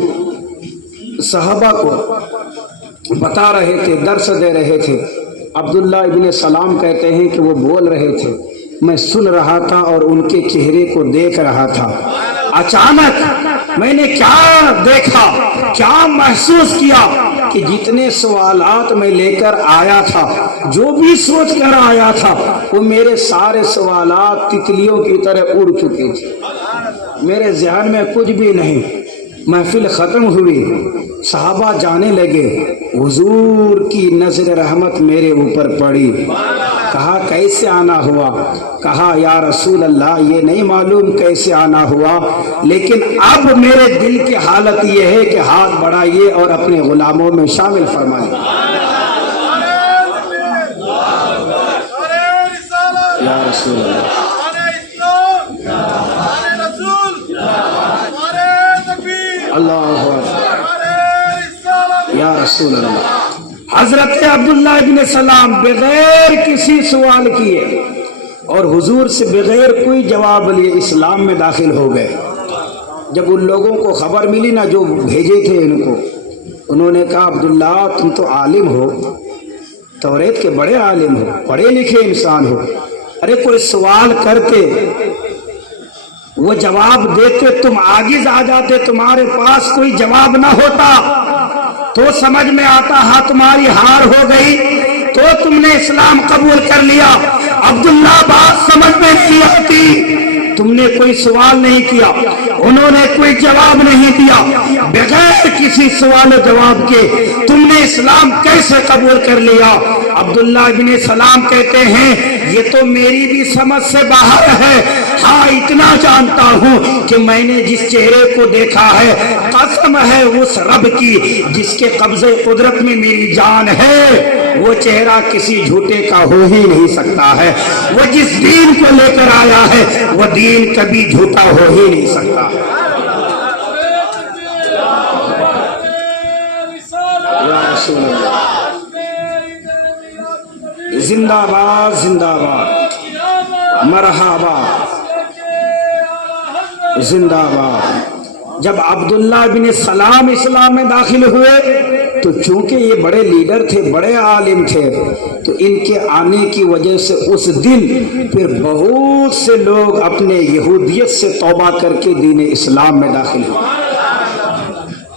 صحابہ کو بتا رہے تھے، درس دے رہے تھے۔ عبداللہ ابن سلام کہتے ہیں کہ وہ بول رہے تھے، میں سن رہا تھا اور ان کے چہرے کو دیکھ رہا تھا۔ اچانک میں نے کیا دیکھا، کیا محسوس کیا کہ جتنے سوالات میں لے کر آیا تھا، جو بھی سوچ کر آیا تھا، وہ میرے سارے سوالات تتلیوں کی طرح اڑ چکے تھے، میرے ذہن میں کچھ بھی نہیں۔ محفل ختم ہوئی، صحابہ جانے لگے، حضور کی نظر رحمت میرے اوپر پڑی۔ کہا کیسے آنا ہوا؟ کہا یا رسول اللہ یہ نہیں معلوم کیسے آنا ہوا، لیکن اب میرے دل کی حالت یہ ہے کہ ہاتھ بڑھائیے اور اپنے غلاموں میں شامل فرمائیے۔ یا رسول اللہ، اللہ یا رسول اللہ۔ حضرت عبداللہ ابن سلام بغیر کسی سوال کیے اور حضور سے بغیر کوئی جواب لیے اسلام میں داخل ہو گئے۔ جب ان لوگوں کو خبر ملی نا جو بھیجے تھے ان کو، انہوں نے کہا عبداللہ تم تو عالم ہو، توریت کے بڑے عالم ہو، پڑھے لکھے انسان ہو، ارے کوئی سوال کرتے وہ جواب دیتے، تم عاجز آ جاتے، تمہارے پاس کوئی جواب نہ ہوتا تو سمجھ میں آتا ہاں تمہاری ہار ہو گئی تو تم نے اسلام قبول کر لیا۔ عبداللہ بات سمجھ میں نہیں آتی، تم نے کوئی سوال نہیں کیا، انہوں نے کوئی جواب نہیں دیا، بغیر کسی سوال و جواب کے تم نے اسلام کیسے قبول کر لیا؟ عبداللہ ابن سلام کہتے ہیں یہ تو میری بھی سمجھ سے باہر ہے، ہاں اتنا جانتا ہوں کہ میں نے جس چہرے کو دیکھا ہے، قسم ہے اس رب کی جس کے قبضے قدرت میں میری جان ہے، وہ چہرہ کسی جھوٹے کا ہو ہی نہیں سکتا ہے، وہ جس دین کو لے کر آیا ہے وہ دین کبھی جھوٹا ہو ہی نہیں سکتا۔ یا رسول اللہ، زندہ باد زندہ باد، مرحبا زندہ باد۔ جب عبداللہ بن سلام اسلام میں داخل ہوئے تو چونکہ یہ بڑے لیڈر تھے، بڑے عالم تھے، تو ان کے آنے کی وجہ سے اس دن پھر بہت سے لوگ اپنے یہودیت سے توبہ کر کے دین اسلام میں داخل ہوئے۔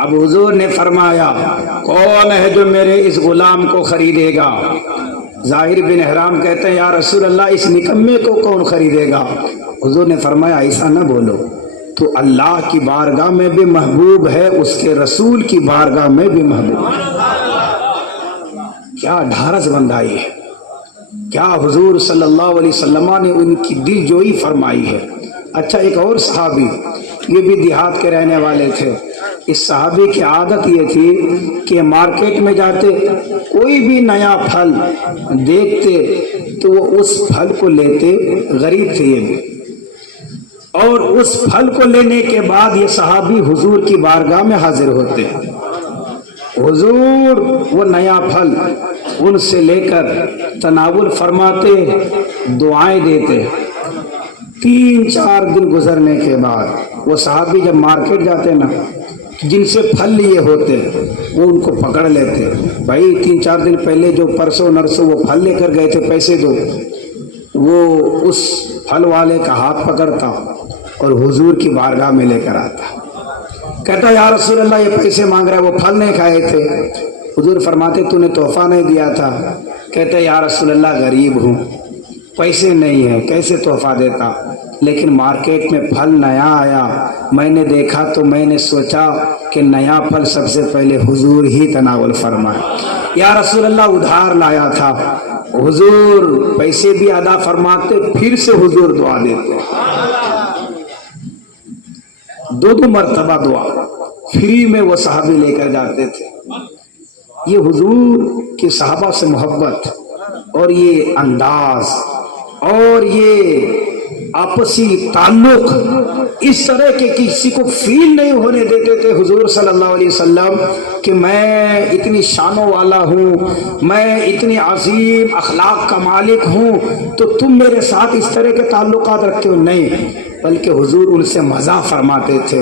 اب حضور نے فرمایا کون ہے جو میرے اس غلام کو خریدے گا؟ ظاہر بن احرام کہتے ہیں یا رسول اللہ اس نکمے کو کون خریدے گا؟ حضور نے فرمایا ایسا نہ بولو، تو اللہ کی بارگاہ میں بھی محبوب ہے، اس کے رسول کی بارگاہ میں بھی محبوب ہے۔ کیا ڈھارس بندائی ہے، کیا حضور صلی اللہ علیہ وسلم نے ان کی دل جوئی فرمائی ہے۔ اچھا ایک اور صحابی، یہ بھی دیہات کے رہنے والے تھے، اس صحابی کی عادت یہ تھی کہ مارکیٹ میں جاتے کوئی بھی نیا پھل دیکھتے تو وہ اس پھل کو لیتے، غریب تھے یہ بھی، اور اس پھل کو لینے کے بعد یہ صحابی حضور کی بارگاہ میں حاضر ہوتے، حضور وہ نیا پھل ان سے لے کر تناول فرماتے، دعائیں دیتے۔ 3-4 دن گزرنے کے بعد وہ صحابی جب مارکیٹ جاتے نا، جن سے پھل لیے ہوتے وہ ان کو پکڑ لیتے، بھائی 3-4 دن پہلے جو پرسوں نرسوں وہ پھل لے کر گئے تھے پیسے دو۔ وہ اس پھل والے کا ہاتھ پکڑتا اور حضور کی بارگاہ میں لے کر آتا، کہتا یا رسول اللہ یہ پیسے مانگ رہا ہے، وہ پھل نہیں کھائے تھے۔ حضور فرماتے تو نے تحفہ نہیں دیا تھا؟ کہتے یا رسول اللہ غریب ہوں، پیسے نہیں ہیں، کیسے تحفہ دیتا، لیکن مارکیٹ میں پھل نیا آیا، میں نے دیکھا تو میں نے سوچا کہ نیا پھل سب سے پہلے حضور ہی تناول فرمائے۔ یا رسول اللہ ادھار لایا تھا، حضور پیسے بھی ادا فرماتے، پھر سے حضور دعا دیتے، 2 مرتبہ دعا فری میں وہ صحابی لے کر جاتے تھے۔ یہ حضور کی صحابہ سے محبت اور یہ انداز اور یہ آپسی تعلق اس طرح کے کسی کو فیل نہیں ہونے دیتے تھے حضور صلی اللہ علیہ وسلم کہ میں اتنی شانوں والا ہوں، میں اتنی عظیم اخلاق کا مالک ہوں تو تم میرے ساتھ اس طرح کے تعلقات رکھتے ہو، نہیں، بلکہ حضور ان سے مزاح فرماتے تھے،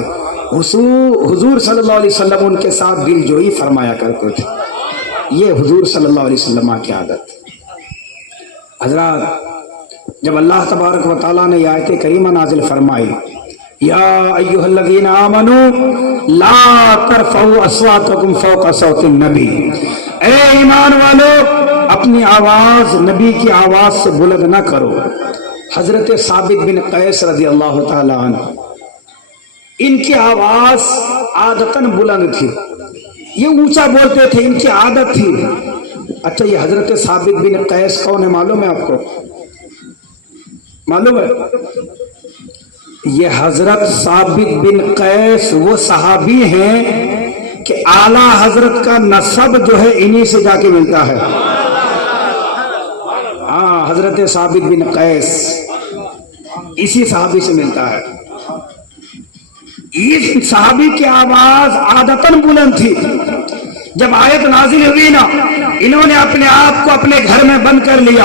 حضور صلی اللہ علیہ وسلم ان کے ساتھ دل جوئی فرمایا کرتے تھے۔ یہ حضور صلی اللہ علیہ وسلم کی عادت۔ حضرات جب اللہ تبارک و تعالیٰ نے یہ آیت کریمہ نازل فرمائی یا ایھا الذین آمنوا لا ترفعوا اصواتکم فوق صوت النبی، اے ایمان والو اپنی آواز نبی کی آواز سے بلند نہ کرو۔ حضرت ثابت بن قیس رضی اللہ تعالی عنہ، ان کی آواز عادتاً بلند تھی، یہ اونچا بولتے تھے، ان کی عادت تھی۔ اچھا یہ حضرت ثابت بن قیس کون ہے معلوم ہے آپ کو؟ معلوم ہے؟ یہ حضرت ثابت بن قیس وہ صحابی ہیں کہ اعلیٰ حضرت کا نسب جو ہے انہی سے جا کے ملتا ہے۔ ہاں حضرت ثابت بن قیس اسی صحابی سے ملتا ہے۔ اس صحابی کی آواز عادتاً بلند تھی۔ جب آیت نازل ہوئی نا، انہوں نے اپنے آپ کو اپنے گھر میں بند کر لیا۔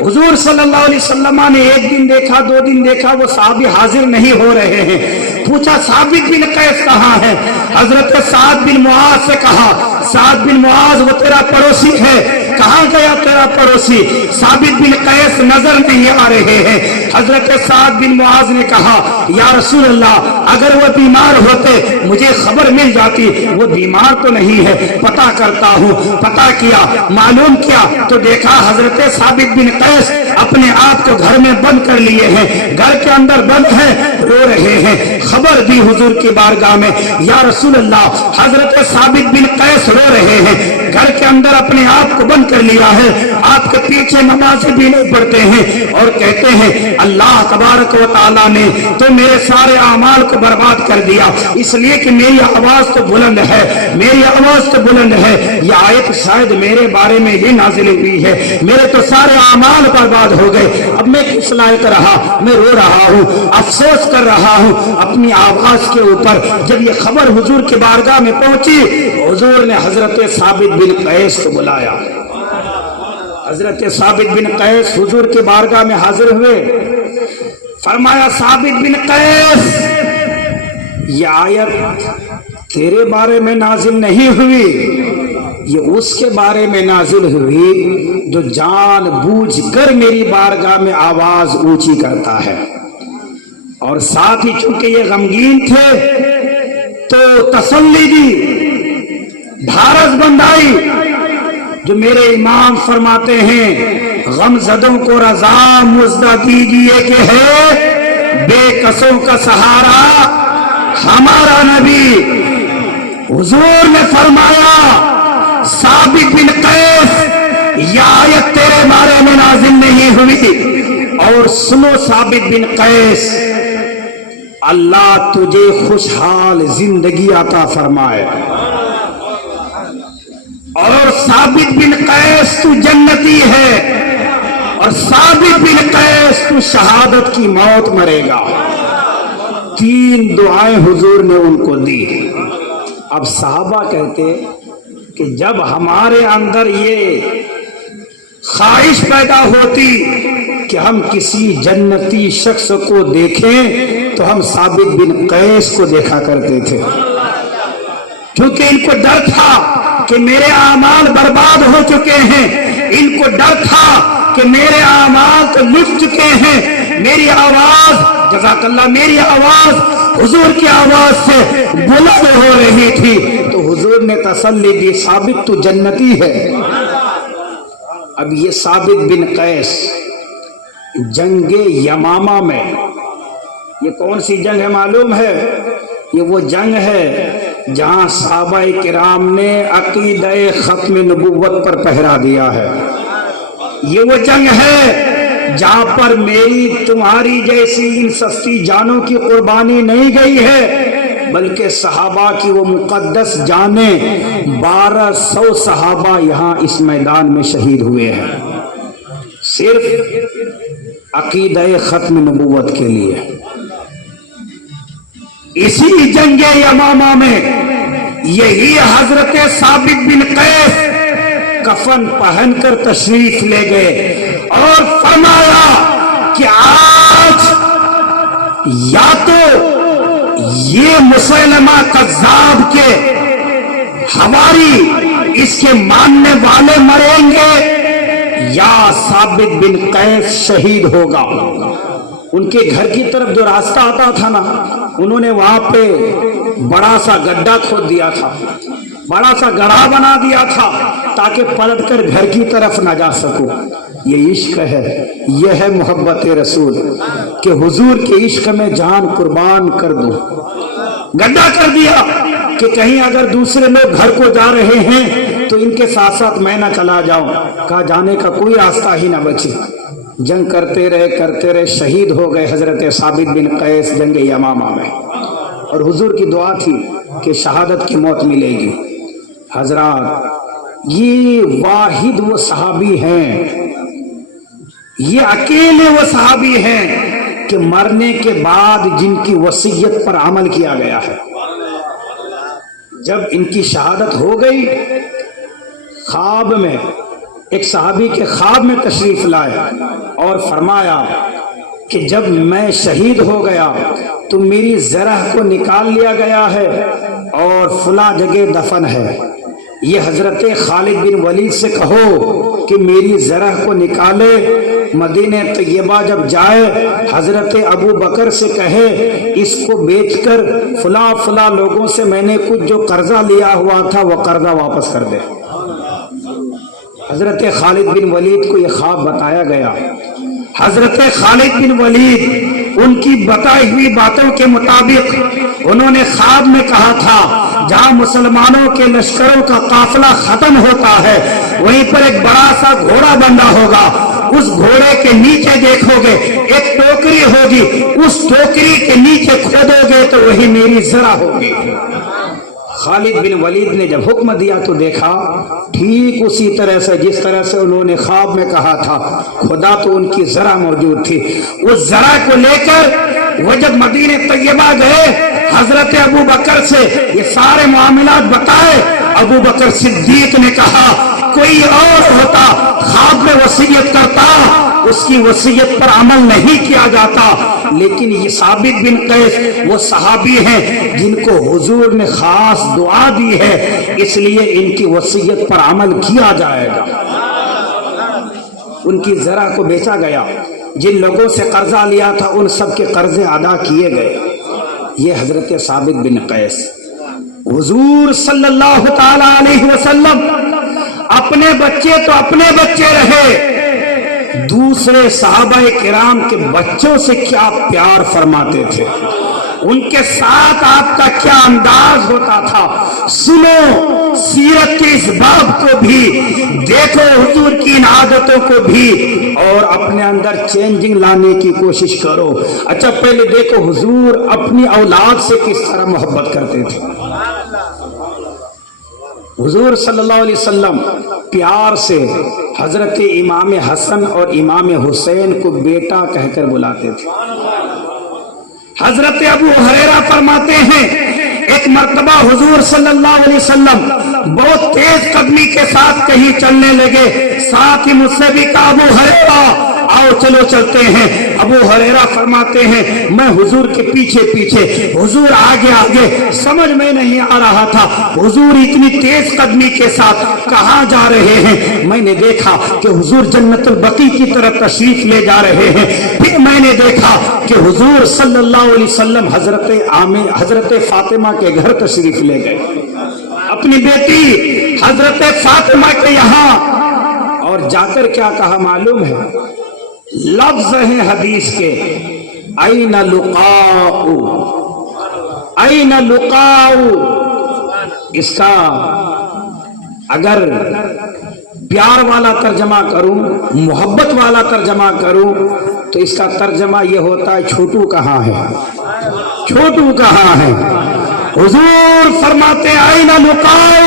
حضور صلی اللہ علیہ وسلم نے 1 دن دیکھا، 2 دن دیکھا، وہ صحابی حاضر نہیں ہو رہے ہیں۔ پوچھا ثابت بن قیس کہاں ہے؟ حضرت سعد بن معاذ سے کہا سعد بن معاذ وہ تیرا پڑوسی ہے، کہاں گیا تیرا پڑوسی؟ ثابت بن قیس نظر نہیں آ رہے ہیں۔ حضرت سعد بن معاذ نے کہا یا رسول اللہ اگر وہ بیمار ہوتے مجھے خبر مل جاتی، وہ بیمار تو نہیں ہے، پتہ کرتا ہوں۔ پتہ کیا، معلوم کیا تو دیکھا حضرت ثابت بن قیس اپنے آپ کو گھر میں بند کر لیے ہیں، گھر کے اندر بند ہیں، رو رہے ہیں۔ خبر دی حضور کی بارگاہ میں یا رسول اللہ حضرت ثابت بن قیس رو رہے ہیں، گھر کے اندر اپنے آپ کو بند کر لیا ہے، آپ کے پیچھے نمازیں بھی نہیں پڑھتے ہیں اور کہتے ہیں اللہ تبارک و تعالیٰ نے تو میرے سارے اعمال کو برباد کر دیا اس لیے کہ میری آواز تو بلند ہے، میری آواز تو بلند ہے۔ یہ آیت شاید میرے بارے میں یہ نازل ہوئی ہے، میرے تو سارے اعمال برباد ہو گئے، اب میں کس لائق رہا؟ میں رو رہا ہوں، افسوس کر رہا ہوں اپنی آواز کے اوپر۔ جب یہ خبر حضور کی بارگاہ میں پہنچی، حضور نے حضرت ثابت بن قیس کو بلایا۔ حضرت ثابت بن قیس حضور کی بارگاہ میں حاضر ہوئے، فرمایا ثابت بن قیس یہ آیت تیرے بارے میں نازل نہیں ہوئی، یہ اس کے بارے میں نازل ہوئی جو جان بوجھ کر میری بارگاہ میں آواز اونچی کرتا ہے۔ اور ساتھ ہی چونکہ یہ غمگین تھے تو تسلی دی، ڈھارس بندھائی، جو میرے امام فرماتے ہیں غم زدوں کو رضا مزدہ دیجیے کہ ہے بے کسوں کا سہارا ہمارا نبی۔ حضور نے فرمایا ثابت بن قیس یہ آیت تیرے بارے میں نازل نہیں ہوئی، اور سنو ثابت بن قیس، اللہ تجھے خوشحال زندگی عطا فرمائے، اور ثابت بن قیس تو جنتی ہے، اور ثابت بن قیس تو شہادت کی موت مرے گا۔ تین دعائیں حضور نے ان کو دی۔ اب صحابہ کہتے کہ جب ہمارے اندر یہ خواہش پیدا ہوتی کہ ہم کسی جنتی شخص کو دیکھیں تو ہم ثابت بن قیس کو دیکھا کرتے تھے، کیونکہ ان کو ڈر تھا کہ میرے اعمال برباد ہو چکے ہیں، ان کو ڈر تھا کہ میرے اعمال تو لٹ چکے ہیں، میری آواز، جزاک اللہ، میری آواز حضور کی آواز سے بلند ہو رہی تھی، تو حضور نے تسلی دی ثابت تو جنتی ہے۔ اب یہ ثابت بن قیس جنگ یمامہ میں، یہ کون سی جنگ ہے معلوم ہے؟ یہ وہ جنگ ہے جہاں صحابہ کرام نے عقیدہ ختم نبوت پر پہرا دیا ہے۔ یہ وہ جنگ ہے جہاں پر میری تمہاری جیسی ان سستی جانوں کی قربانی نہیں گئی ہے، بلکہ صحابہ کی وہ مقدس جانیں 1200 صحابہ یہاں اس میدان میں شہید ہوئے ہیں، صرف عقیدہ ختم نبوت کے لیے۔ اسی جنگ یمامہ میں یہی حضرت ثابت بن قیس کفن پہن کر تشریف لے گئے اور فرمایا کہ آج یا تو یہ مسلمہ کذاب کے حواری اس کے ماننے والے مریں گے یا ثابت بن قیس شہید ہوگا۔ ان کے گھر کی طرف جو راستہ آتا تھا نا، انہوں نے وہاں پہ بڑا سا گڈھا کھود دیا تھا، بڑا سا گڑھا بنا دیا تھا تاکہ پلٹ کر گھر کی طرف نہ جا سکو۔ یہ عشق ہے، یہ ہے محبت رسول کہ حضور کے عشق میں جان قربان کر دوں۔ گڈھا کر دیا کہ کہیں اگر دوسرے لوگ گھر کو جا رہے ہیں تو ان کے ساتھ ساتھ میں نہ چلا جاؤں، کہا جانے کا کوئی راستہ ہی نہ بچے۔ جنگ کرتے رہے شہید ہو گئے حضرت ثابت بن قیس جنگ یمامہ میں، اور حضور کی دعا تھی کہ شہادت کی موت ملے گی۔ حضرات، یہ واحد وہ صحابی ہیں، یہ اکیلے وہ صحابی ہیں کہ مرنے کے بعد جن کی وصیت پر عمل کیا گیا ہے۔ جب ان کی شہادت ہو گئی، خواب میں ایک صحابی کے خواب میں تشریف لائے اور فرمایا کہ جب میں شہید ہو گیا تو میری زرہ کو نکال لیا گیا ہے اور فلاں جگہ دفن ہے، یہ حضرت خالد بن ولید سے کہو کہ میری زرہ کو نکالے، مدینہ طیبہ جب جائے حضرت ابو بکر سے کہے اس کو بیچ کر فلاں لوگوں سے میں نے کچھ جو قرضہ لیا ہوا تھا وہ قرضہ واپس کر دے۔ حضرت خالد بن ولید کو یہ خواب بتایا گیا۔ حضرت خالد بن ولید ان کی بتائی ہوئی باتوں کے مطابق انہوں نے خواب میں کہا تھا جہاں مسلمانوں کے لشکروں کا قافلہ ختم ہوتا ہے وہیں پر ایک بڑا سا گھوڑا بندھا ہوگا، اس گھوڑے کے نیچے دیکھو گے ایک ٹوکری ہوگی، اس ٹوکری کے نیچے کھودو گے تو وہی میری زرہ ہوگی۔ خالد بن ولید نے جب حکم دیا تو دیکھا ٹھیک اسی طرح سے جس طرح سے انہوں نے خواب میں کہا تھا، خدا تو ان کی زرہ موجود تھی۔ اس زرہ کو لے کر وہ جب مدینہ طیبہ گئے حضرت ابو بکر سے یہ سارے معاملات بتائے، ابو بکر صدیق نے کہا کوئی اور ہوتا خواب میں وصیت کرتا، اس کی وصیت پر عمل نہیں کیا جاتا، لیکن یہ ثابت بن قیس وہ صحابی ہیں جن کو حضور نے خاص دعا دی ہے، اس لیے ان کی وصیت پر عمل کیا جائے گا۔ ان کی زرہ کو بیچا گیا، جن لوگوں سے قرضہ لیا تھا ان سب کے قرضے ادا کیے گئے۔ یہ حضرت ثابت بن قیس حضور صلی اللہ تعالی علیہ وسلم اپنے بچے تو اپنے بچے رہے، دوسرے صحابہ کرام کے بچوں سے کیا پیار فرماتے تھے، ان کے ساتھ آپ کا کیا انداز ہوتا تھا۔ سنو سیرت کے اس باب کو بھی، دیکھو حضور کی ان عادتوں کو بھی، اور اپنے اندر چینجنگ لانے کی کوشش کرو۔ اچھا پہلے دیکھو حضور اپنی اولاد سے کس طرح محبت کرتے تھے۔ حضور صلی اللہ علیہ وسلم پیار سے حضرت امام حسن اور امام حسین کو بیٹا کہہ کر بلاتے تھے۔ حضرت ابو ہریرہ فرماتے ہیں ایک مرتبہ حضور صلی اللہ علیہ وسلم بہت تیز قدمی کے ساتھ کہیں چلنے لگے، ساتھ ہی مجھ سے بھی کہا ابو ہریرہ آؤ چلو چلتے ہیں۔ ابو ہریرہ فرماتے ہیں میں حضور کے پیچھے پیچھے، حضور آگے آگے، سمجھ میں نہیں آ رہا تھا حضور اتنی تیز قدمی کے ساتھ کہاں جا رہے ہیں۔ میں نے دیکھا کہ حضور جنت البقیع کی طرف تشریف لے جا رہے ہیں، پھر میں نے دیکھا کہ حضور صلی اللہ علیہ وسلم حضرت فاطمہ کے گھر تشریف لے گئے، اپنی بیٹی حضرت فاطمہ کے یہاں، اور جا کر کیا کہا معلوم ہے؟ لفظ ہیں حدیث کے، این لقاء، این لقاء۔ اس کا اگر پیار والا ترجمہ کروں، محبت والا ترجمہ کروں تو اس کا ترجمہ یہ ہوتا ہے چھوٹو کہاں ہے، چھوٹو کہاں ہے۔ حضور فرماتے ہیں این لقاء۔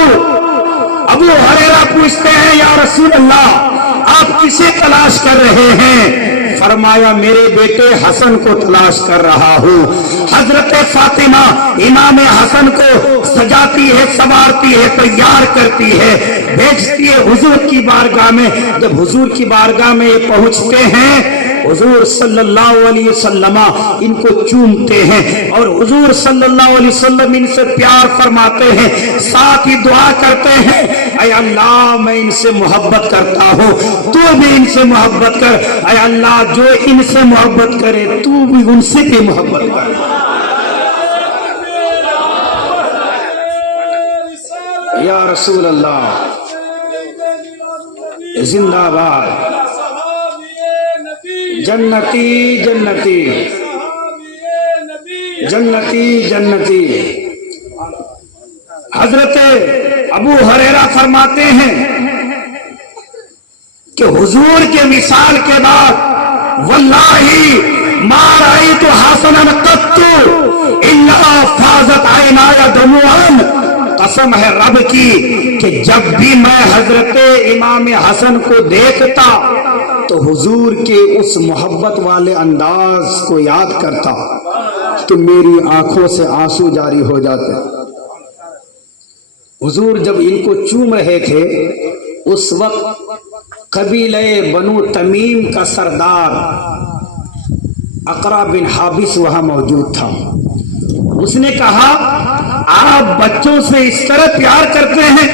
ابو ہریرہ پوچھتے ہیں یا رسول اللہ آپ کسے تلاش کر رہے ہیں؟ فرمایا میرے بیٹے حسن کو تلاش کر رہا ہوں۔ حضرت فاطمہ امام حسن کو سجاتی ہے، سنوارتی ہے، تیار کرتی ہے، بھیجتی ہے حضور کی بارگاہ میں۔ جب حضور کی بارگاہ میں یہ پہنچتے ہیں، حضور صلی اللہ علیہ وسلم ان کو چومتے ہیں، اور حضور صلی اللہ علیہ وسلم ان سے پیار فرماتے ہیں، ساتھ ہی دعا کرتے ہیں اے اللہ میں ان سے محبت کرتا ہوں، تو بھی ان سے محبت کر، اے اللہ جو ان سے محبت کرے تو بھی ان سے بھی محبت کر۔ یا رسول اللہ زندہ باد، جنتی جنتی جنتی جنتی۔ حضرت ابو ہریرہ فرماتے ہیں کہ حضور کے وصال کے بعد واللہ ما رأیت حسنا قط الا فاضت عینای دموعا، قسم ہے رب کی کہ جب بھی میں حضرت امام حسن کو دیکھتا تو حضور کے اس محبت والے انداز کو یاد کرتا تو میری آنکھوں سے آنسو جاری ہو جاتے۔ حضور جب ان کو چوم رہے تھے اس وقت قبیلہ بنو تمیم کا سردار اقرا بن حابس وہاں موجود تھا۔ اس نے کہا آپ بچوں سے اس طرح پیار کرتے ہیں،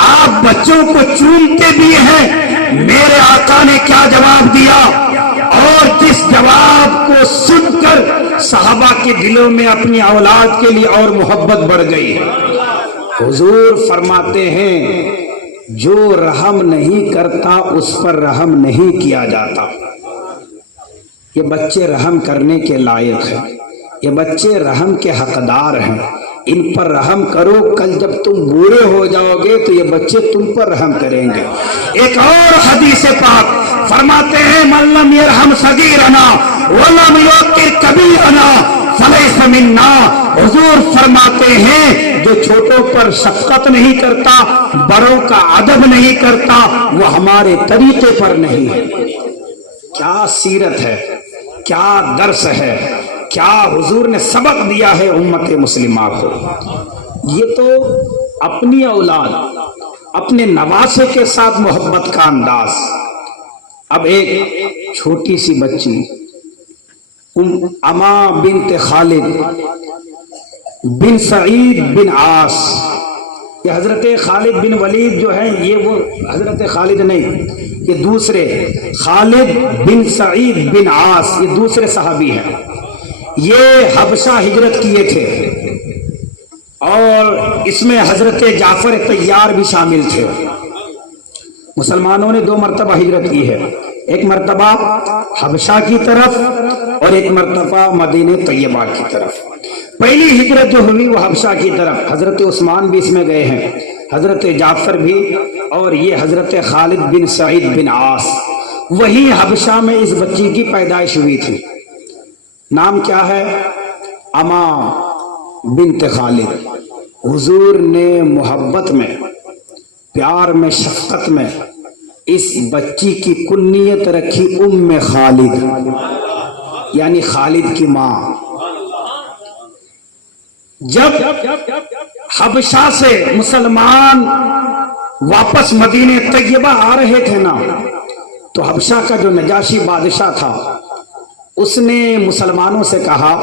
آپ بچوں کو چومتے بھی ہیں۔ میرے آقا نے کیا جواب دیا، اور جس جواب کو سن کر صحابہ کے دلوں میں اپنی اولاد کے لیے اور محبت بڑھ گئی۔ حضور فرماتے ہیں جو رحم نہیں کرتا اس پر رحم نہیں کیا جاتا۔ یہ بچے رحم کرنے کے لائق ہیں، یہ بچے رحم کے حقدار ہیں، ان پر رحم کرو، کل جب تم بوڑھے ہو جاؤ گے تو یہ بچے تم پر رحم کریں گے۔ ایک اور حدیث پاک فرماتے ہیں من لم یرحم صغیرنا ولم یوقر کبیرنا فلیس منا۔ حضور فرماتے ہیں جو چھوٹوں پر شفقت نہیں کرتا، بڑوں کا ادب نہیں کرتا، وہ ہمارے طریقے پر نہیں ہے۔ کیا سیرت ہے، کیا درس ہے، کیا حضور نے سبق دیا ہے امت مسلمہ کو۔ یہ تو اپنی اولاد، اپنے نواسے کے ساتھ محبت کا انداز۔ اب ایک چھوٹی سی بچی اما بنت خالد بن سعید بن عاص، یہ حضرت خالد بن ولید جو ہیں یہ وہ حضرت خالد نہیں، یہ دوسرے خالد بن سعید بن عاص، یہ دوسرے صحابی ہیں۔ یہ حبشہ ہجرت کیے تھے اور اس میں حضرت جعفر طیار بھی شامل تھے۔ مسلمانوں نے 2 مرتبہ ہجرت کی ہے، ایک مرتبہ حبشہ کی طرف اور ایک مرتبہ مدینہ طیبہ کی طرف۔ پہلی ہجرت جو ہوئی وہ حبشہ کی طرف، حضرت عثمان بھی اس میں گئے ہیں، حضرت جعفر بھی، اور یہ حضرت خالد بن سعید بن عاص۔ وہی حبشہ میں اس بچی کی پیدائش ہوئی تھی۔ نام کیا ہے؟ اما بنت خالد۔ حضور نے محبت میں، پیار میں، شفقت میں اس بچی کی کنیت رکھی ام خالد، یعنی خالد کی ماں۔ جب حبشہ سے مسلمان واپس مدینہ طیبہ آ رہے تھے نا، تو حبشہ کا جو نجاشی بادشاہ تھا اس نے مسلمانوں سے کہا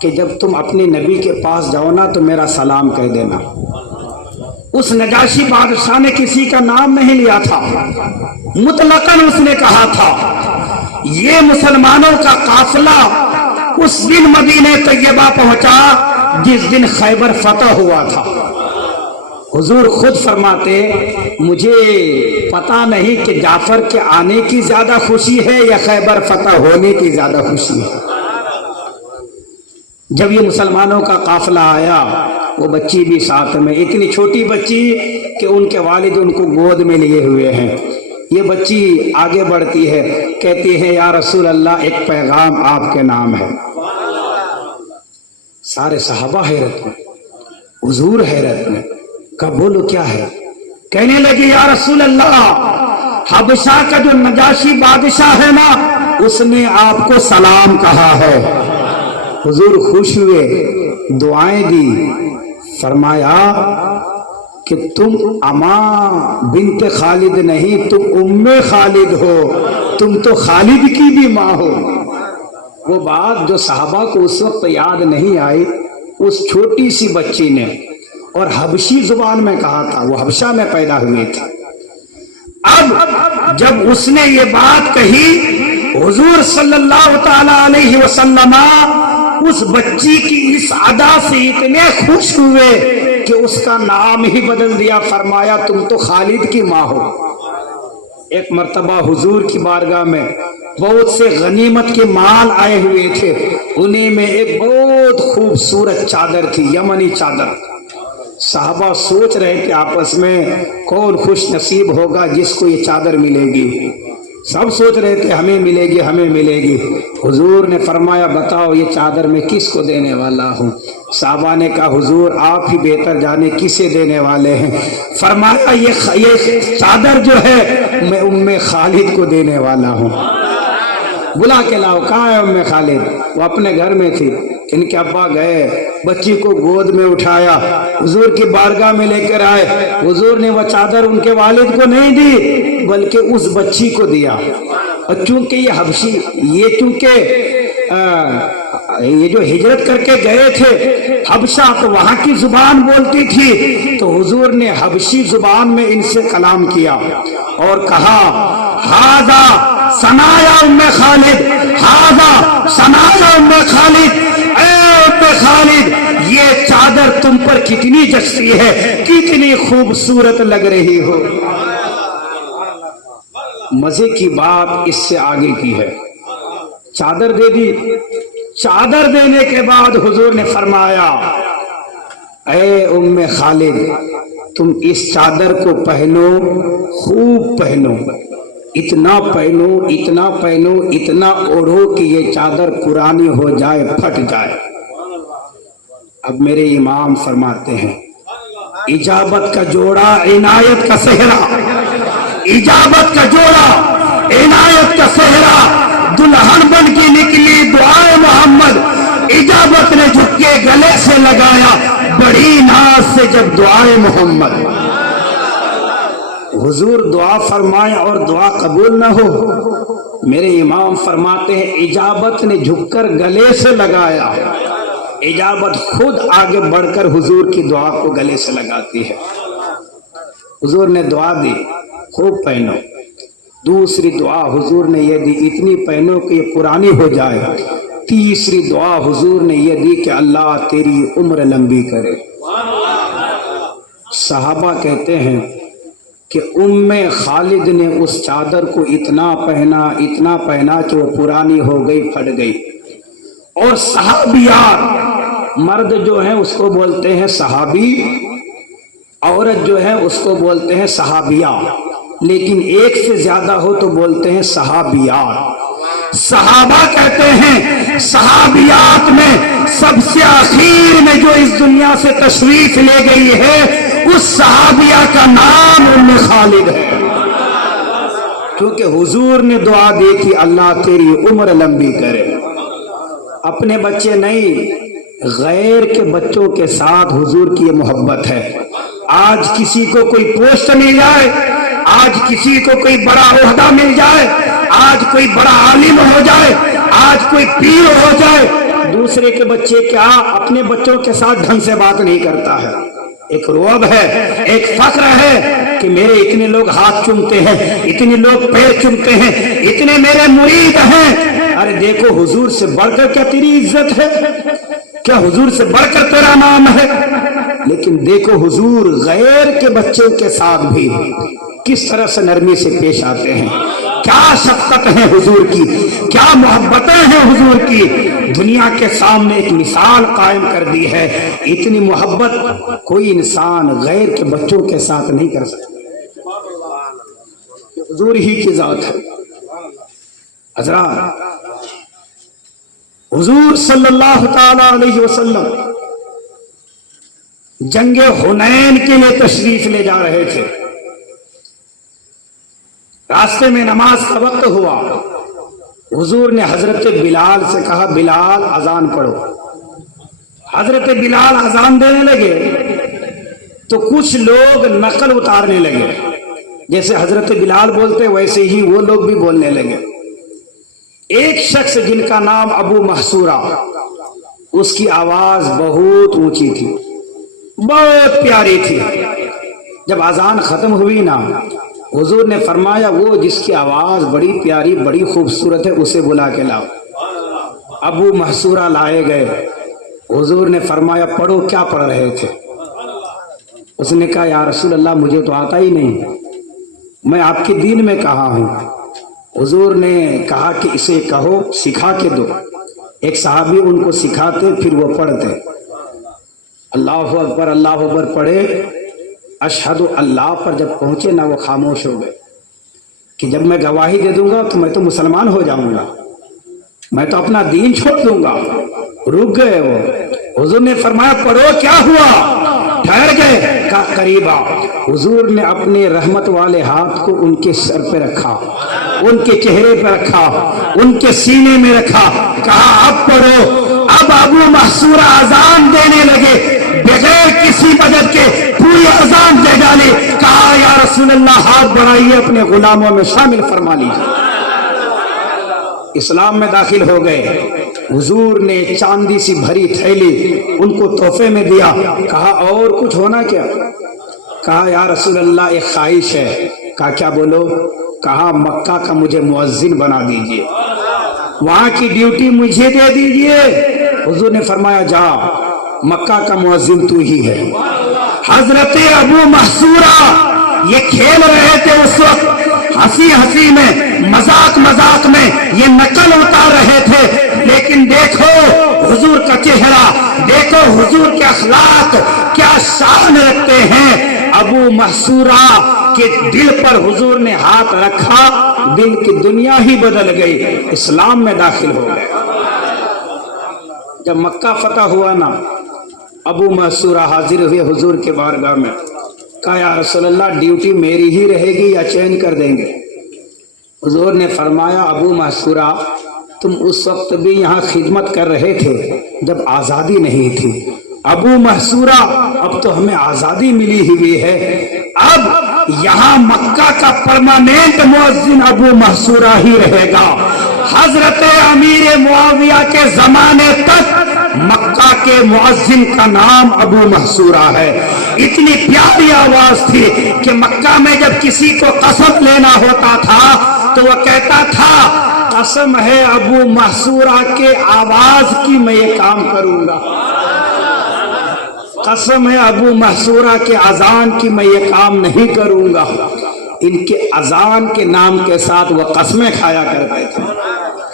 کہ جب تم اپنے نبی کے پاس جاؤ نا تو میرا سلام کہہ دینا۔ اس نجاشی بادشاہ نے کسی کا نام نہیں لیا تھا، مطلقاً اس نے کہا تھا یہ مسلمانوں کا قافلہ اس دن مدینہ طیبہ پہنچا جس دن خیبر فتح ہوا تھا۔ حضور خود فرماتے مجھے پتا نہیں کہ جعفر کے آنے کی زیادہ خوشی ہے یا خیبر فتح ہونے کی زیادہ خوشی ہے۔ جب یہ مسلمانوں کا قافلہ آیا، وہ بچی بھی ساتھ میں، اتنی چھوٹی بچی کہ ان کے والد ان کو گود میں لیے ہوئے ہیں۔ یہ بچی آگے بڑھتی ہے، کہتی ہے یا رسول اللہ ایک پیغام آپ کے نام ہے۔ سارے صحابہ حیرت میں، حضور حیرت میں، کہا بولو کیا ہے؟ کہنے لگی یا رسول اللہ حبشہ کا جو نجاشی بادشاہ ہے نا اس نے آپ کو سلام کہا ہے۔ حضور خوش ہوئے، دعائیں دی، فرمایا کہ تم اما بنت خالد نہیں، تم ام خالد ہو، تم تو خالد کی بھی ماں ہو۔ وہ بات جو صحابہ کو اس وقت یاد نہیں آئی، اس چھوٹی سی بچی نے اور حبشی زبان میں کہا تھا، وہ حبشہ میں پیدا ہوئی تھی۔ اب جب اس نے یہ بات کہی، حضور صلی اللہ تعالی علیہ وسلم اس بچی کی اس ادا سے اتنے خوش ہوئے کہ اس کا نام ہی بدل دیا، فرمایا تم تو خالد کی ماں ہو۔ ایک مرتبہ حضور کی بارگاہ میں بہت سے غنیمت کے مال آئے ہوئے تھے، انہیں میں ایک بہت خوبصورت چادر تھی، یمنی چادر۔ صحابہ سوچ رہے تھے آپس میں کون خوش نصیب ہوگا جس کو یہ چادر ملے گی۔ سب سوچ رہے تھے ہمیں ملے گی، ہمیں ملے گی۔ حضور نے فرمایا بتاؤ یہ چادر میں کس کو دینے والا ہوں؟ صحابہ نے کہا حضور آپ ہی بہتر جانے کسے دینے والے ہیں۔ فرمایا یہ چادر جو ہے میں ام خالد کو دینے والا ہوں۔ بلا کے لاؤ، کہاں ہے ام خالد؟ وہ اپنے گھر میں تھی۔ ان کے ابا گئے، بچی کو گود میں اٹھایا، حضور کی بارگاہ میں لے کر آئے۔ حضور نے وہ چادر ان کے والد کو نہیں دی بلکہ اس بچی کو دیا۔ اور چونکہ یہ حبشی، یہ چونکہ یہ جو ہجرت کر کے گئے تھے حبشہ تو وہاں کی زبان بولتی تھی، تو حضور نے حبشی زبان میں ان سے کلام کیا اور کہا ہاذا ثنایا ام خالد، ہاذا ثنایا ام خالد، اے ام خالد یہ چادر تم پر کتنی جچتی ہے، کتنی خوبصورت لگ رہی ہو۔ مزے کی بات اس سے آگے کی ہے، چادر دے دی۔ چادر دینے کے بعد حضور نے فرمایا اے ام خالد تم اس چادر کو پہنو، خوب پہنو، اتنا پہنو، اتنا پہنو، اتنا اوڑھو کہ یہ چادر پرانی ہو جائے، پھٹ جائے۔ اب میرے امام فرماتے ہیں اجابت کا جوڑا، عنایت کا صحرا، اجابت کا جوڑا، عنایت کا صحرا، دلہن بن کے نکلی دعائے محمد، اجابت نے جھک کے گلے سے لگایا بڑی ناز سے جب دعائے محمد۔ حضور دعا فرمائے اور دعا قبول نہ ہو، میرے امام فرماتے ہیں اجابت نے جھک کر گلے سے لگایا، اجابت خود آگے بڑھ کر حضور کی دعا کو گلے سے لگاتی ہے۔ حضور نے دعا دی خوب پہنو۔ دوسری دعا حضور نے یہ دی اتنی پہنو کہ یہ پرانی ہو جائے۔ تیسری دعا حضور نے یہ دی کہ اللہ تیری عمر لمبی کرے۔ صحابہ کہتے ہیں کہ خالد نے اس چادر کو اتنا پہنا کہ وہ پرانی ہو گئی، پھٹ گئی. اور صحابیات، مرد جو ہیں اس کو بولتے ہیں صحابی، عورت جو ہے اس کو بولتے ہیں صحابیہ، لیکن ایک سے زیادہ ہو تو بولتے ہیں صحابیات. صحابہ کہتے ہیں صحابیات میں سب سے آخر میں جو اس دنیا سے تشریف لے گئی ہے اس صحابیہ کا نام ام خالد ہے، کیونکہ حضور نے دعا دی کہ اللہ تیری عمر لمبی کرے. اپنے بچے نہیں، غیر کے بچوں کے ساتھ حضور کی یہ محبت ہے. آج کسی کو کوئی پوسٹ مل جائے، آج کسی کو کوئی بڑا عہدہ مل جائے، آج کوئی بڑا عالم ہو جائے، آج کوئی پیر ہو جائے، دوسرے کے بچے کیا اپنے بچوں کے ساتھ ڈھنگ سے بات نہیں کرتا ہے. ایک رعب ہے، ایک فخر ہے کہ میرے اتنے لوگ ہاتھ چومتے ہیں، اتنے لوگ پیر چومتے ہیں، اتنے میرے مرید ہیں. ارے دیکھو حضور سے بڑھ کر کیا تیری عزت ہے؟ کیا حضور سے بڑھ کر تیرا نام ہے؟ لیکن دیکھو حضور غیر کے بچوں کے ساتھ بھی کس طرح سے نرمی سے پیش آتے ہیں. کیا شفقت ہے حضور کی، کیا محبتیں ہیں حضور کی. دنیا کے سامنے ایک مثال قائم کر دی ہے. اتنی محبت کوئی انسان غیر کے بچوں کے ساتھ نہیں کر سکتا، حضور ہی کی ذات ہے. حضرات، حضور صلی اللہ تعالی علیہ وسلم جنگ حنین کے لیے تشریف لے جا رہے تھے. راستے میں نماز کا وقت ہوا. حضور نے حضرت بلال سے کہا بلال اذان پڑھو. حضرت بلال اذان دینے لگے تو کچھ لوگ نقل اتارنے لگے، جیسے حضرت بلال بولتے ویسے ہی وہ لوگ بھی بولنے لگے. ایک شخص جن کا نام ابو محسورہ، اس کی آواز بہت اونچی تھی، بہت پیاری تھی. جب اذان ختم ہوئی نا، حضور نے فرمایا وہ جس کی آواز بڑی پیاری بڑی خوبصورت ہے اسے بلا کے لاؤ. ابو محسورہ لائے گئے. حضور نے فرمایا پڑھو. کیا پڑھ رہے تھے؟ اس نے کہا یا رسول اللہ مجھے تو آتا ہی نہیں، میں آپ کے دین میں کہا ہوں. حضور نے کہا کہ اسے کہو سکھا کے دو. ایک صحابی ان کو سکھاتے، پھر وہ پڑھتے. اللہ اکبر پڑھے. اشہد اللہ پر جب پہنچے نا وہ خاموش ہو گئے کہ جب میں گواہی دے دوں گا تو میں تو مسلمان ہو جاؤں گا، میں تو اپنا دین چھوڑ دوں گا. رک گئے وہ. حضور نے فرمایا پڑھو. کیا ہوا؟ ٹھہر گئے. کہا قریب آ. حضور نے اپنے رحمت والے ہاتھ کو ان کے سر پہ رکھا، ان کے چہرے پہ رکھا، ان کے سینے میں رکھا. کہا اب پڑھو. اب ابو محسورہ اذان دینے لگے، بغیر کسی مدد کے پوری اذان دے ڈالی. کہا یا رسول اللہ ہاتھ بڑھائیے، اپنے غلاموں میں شامل فرما لیجیے. اسلام میں داخل ہو گئے. حضور نے چاندی سی بھری تھیلی ان کو تحفے میں دیا. کہا اور کچھ ہونا کیا؟ کہا یا رسول اللہ ایک خواہش ہے. کہا کیا بولو؟ کہا مکہ کا مجھے مؤذن بنا دیجئے، وہاں کی ڈیوٹی مجھے دے دیجئے. حضور نے فرمایا جا، مکہ کا مؤذن تو ہی ہے. حضرت ابو محسورہ یہ کھیل رہے تھے اس وقت، ہنسی میں، مذاق میں یہ نقل اتار رہے تھے. لیکن دیکھو حضور کا چہرہ، دیکھو حضور کے اخلاق کیا شان رکھتے ہیں. ابو محسورہ کے دل پر حضور نے ہاتھ رکھا، دل کی دنیا ہی بدل گئی، اسلام میں داخل ہو گئے. جب مکہ فتح ہوا نا، ابو محسورہ حاضر ہوئے حضور کے بارگاہ میں. کہا یا رسول اللہ ڈیوٹی میری ہی رہے گی یا چینج کر دیں گے؟ حضور نے فرمایا ابو محسورہ تم اس وقت بھی یہاں خدمت کر رہے تھے جب آزادی نہیں تھی. ابو محسورہ اب تو ہمیں آزادی ملی ہوئی ہے، اب یہاں مکہ کا پرماننٹ مؤذن ابو محسورہ ہی رہے گا. حضرت امیر معاویہ کے زمانے تک مکہ کے مؤذن کا نام ابو محسورہ ہے. اتنی پیاری آواز تھی کہ مکہ میں جب کسی کو قسم لینا ہوتا تھا تو وہ کہتا تھا قسم ہے ابو محسورہ کے آواز کی میں یہ کام کروں گا. قسم ہے ابو محسورہ کے اذان کی میں یہ کام نہیں کروں گا. ان کے اذان کے نام کے ساتھ وہ قسمیں کھایا کرتے تھے.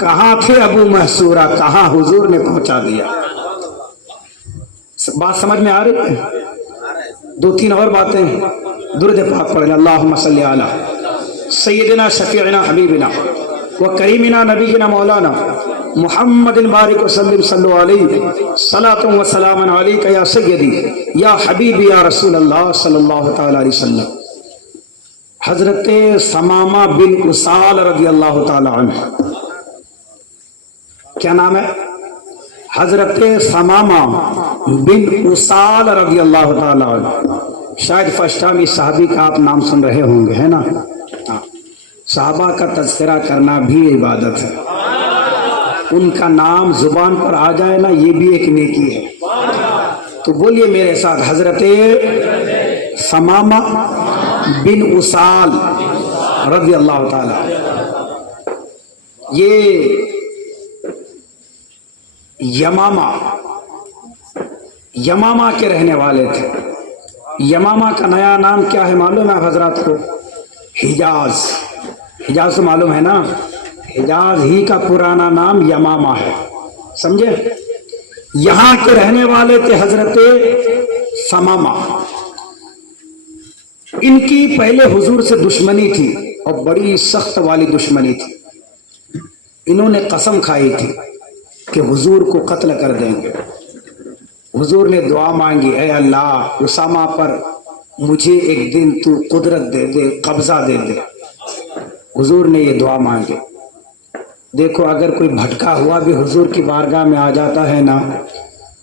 کہاں تھے ابو محسورہ, کہاں حضور نے پہنچا دیا. بات سمجھ میں آ رہی ہے؟ دو تین اور باتیں درود پاک پڑھیں. اللہم صلی علی سیدنا شفیعنا حبیبنا و کریمنا نبینا مولانا محمد بارک وسلم صلو علیہ صلاۃ و سلام علیک یا سیدی یا حبیبی یا رسول اللہ صلی اللہ تعالی علیہ وسلم. حضرت ثمامہ بن اسال رضی اللہ تعالی عنہ, کیا نام ہے؟ حضرت ثمامہ بن اسال رضی اللہ تعالی عنہ. شاید فرسٹ ٹائم اس صحابی کا آپ نام سن رہے ہوں گے, ہے نا؟ صحابہ کا تذکرہ کرنا بھی عبادت ہے. ان کا نام زبان پر آ جائے نا, یہ بھی ایک نیکی ہے. تو بولیے میرے ساتھ, حضرت ثمامہ بن اسال رضی اللہ تعالی. یہ یمامہ کے رہنے والے تھے. یمامہ کا نیا نام کیا ہے معلوم ہے حضرات کو؟ حجاز. حجاز تو معلوم ہے نا, حجاز ہی کا پرانا نام یمامہ ہے, سمجھے؟ یہاں کے رہنے والے تھے حضرت ثمامہ. ان کی پہلے حضور سے دشمنی تھی اور بڑی سخت والی دشمنی تھی. انہوں نے قسم کھائی تھی کہ حضور کو قتل کر دیں گے. حضور نے دعا مانگی, اے اللہ اسامہ پر مجھے ایک دن تو قدرت دے دے, قبضہ دے دے. حضور نے یہ دعا مانگی. دیکھو اگر کوئی بھٹکا ہوا بھی حضور کی بارگاہ میں آ جاتا ہے نا,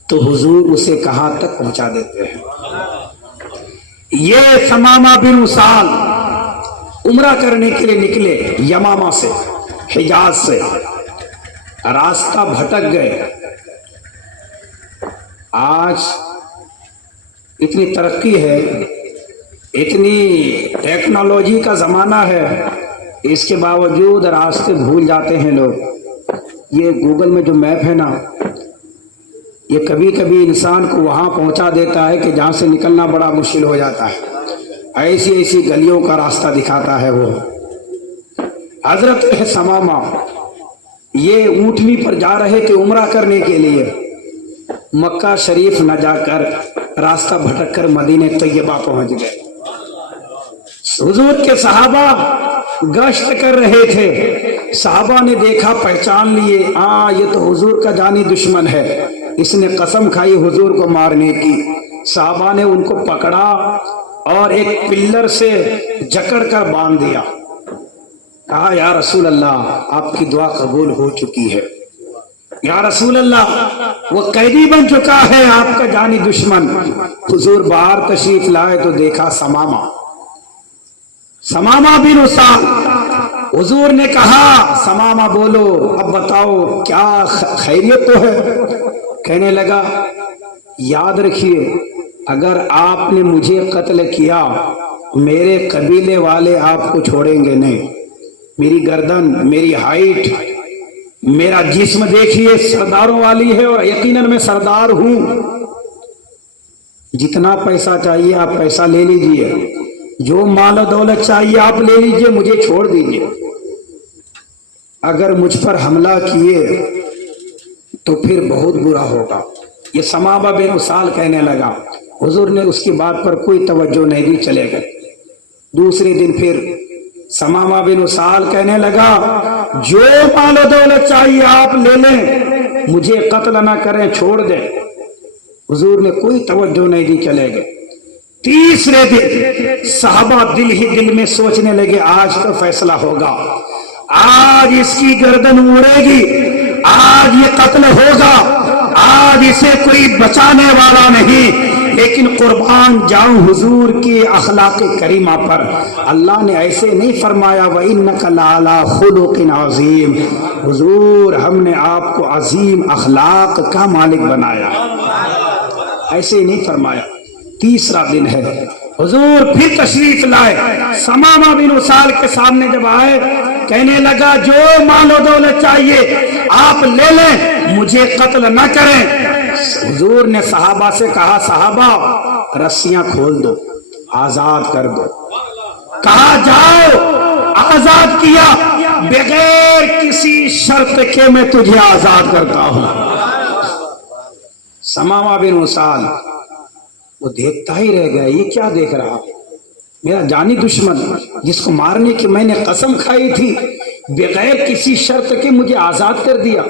تو حضور اسے کہاں تک پہنچا دیتے ہیں. یہ ثمامہ بن اسال عمرہ کرنے کے لیے نکلے یمامہ سے, حجاز سے. راستہ بھٹک گئے. آج اتنی ترقی ہے, اتنی ٹیکنالوجی کا زمانہ ہے, اس کے باوجود راستے بھول جاتے ہیں لوگ. یہ گوگل میں جو میپ ہے نا, یہ کبھی کبھی انسان کو وہاں پہنچا دیتا ہے کہ جہاں سے نکلنا بڑا مشکل ہو جاتا ہے. ایسی ایسی گلیوں کا راستہ دکھاتا ہے وہ. حضرت ثمامہ یہ اونٹنی پر جا رہے تھے عمرہ کرنے کے لیے. مکہ شریف نہ جا کر راستہ بھٹک کر مدینہ طیبہ پہنچ گئے. حضور کے صحابہ گشت کر رہے تھے. صحابہ نے دیکھا, پہچان لیے, یہ تو حضور کا جانی دشمن ہے, اس نے قسم کھائی حضور کو مارنے کی. صحابہ نے ان کو پکڑا اور ایک پلر سے جکڑ کر باندھ دیا. کہا یا رسول اللہ آپ کی دعا قبول ہو چکی ہے. یا رسول اللہ وہ قیدی بن چکا ہے آپ کا جانی دشمن. حضور باہر تشریف لائے تو دیکھا ثمامہ بن اسال. حضور نے کہا ثمامہ بولو, اب بتاؤ کیا خیریت تو ہے؟ کہنے لگا یاد رکھیے اگر آپ نے مجھے قتل کیا میرے قبیلے والے آپ کو چھوڑیں گے نہیں. میری گردن, میری ہائٹ, میرا جسم دیکھیے سرداروں والی ہے اور یقیناً میں سردار ہوں. جتنا پیسہ چاہیے آپ پیسہ لے لیجئے, جو مال و دولت چاہیے آپ لے لیجئے, مجھے چھوڑ دیجئے. اگر مجھ پر حملہ کیے تو پھر بہت برا ہوگا. یہ ثمامہ بن اسال کہنے لگا. حضور نے اس کی بات پر کوئی توجہ نہیں دی, چلے گئے. دوسرے دن پھر ثمامہ بن اسال کہنے لگا جو مال و دولت چاہیے آپ لے لیں, مجھے قتل نہ کریں, چھوڑ دیں. حضور نے کوئی توجہ نہیں دی, چلے گئے. تیسرے دن صحابہ دل ہی دل میں سوچنے لگے آج تو فیصلہ ہوگا, آج اس کی گردن اڑے گی, آج یہ قتل ہوگا, آج اسے کوئی بچانے والا نہیں. لیکن قربان جاؤں حضور کی اخلاق کریمہ پر. اللہ نے ایسے نہیں فرمایا وَإِنَّكَ لَعَلَىٰ خُلُقٍ عَظِيمٍ. حضور ہم نے آپ کو عظیم اخلاق کا مالک بنایا, ایسے نہیں فرمایا. تیسرا دن ہے, حضور پھر تشریف لائے. ثمامہ بن اسال کے سامنے جب آئے کہنے لگا جو مال و دولت چاہیے آپ لے لیں, مجھے قتل نہ کریں. حضور نے صحابہ سے کہا صحابہ رسیاں کھول دو، آزاد کر دو. کہا جاؤ، آزاد کیا، بغیر کسی شرط کے میں تجھے آزاد کرتا ہوں. ثمامہ بن اسال وہ دیکھتا ہی رہ گیا، یہ کیا دیکھ رہا؟ میرا جانی دشمن جس کو مارنے کی میں نے قسم کھائی تھی، بغیر کسی شرط کے مجھے آزاد کر دیا.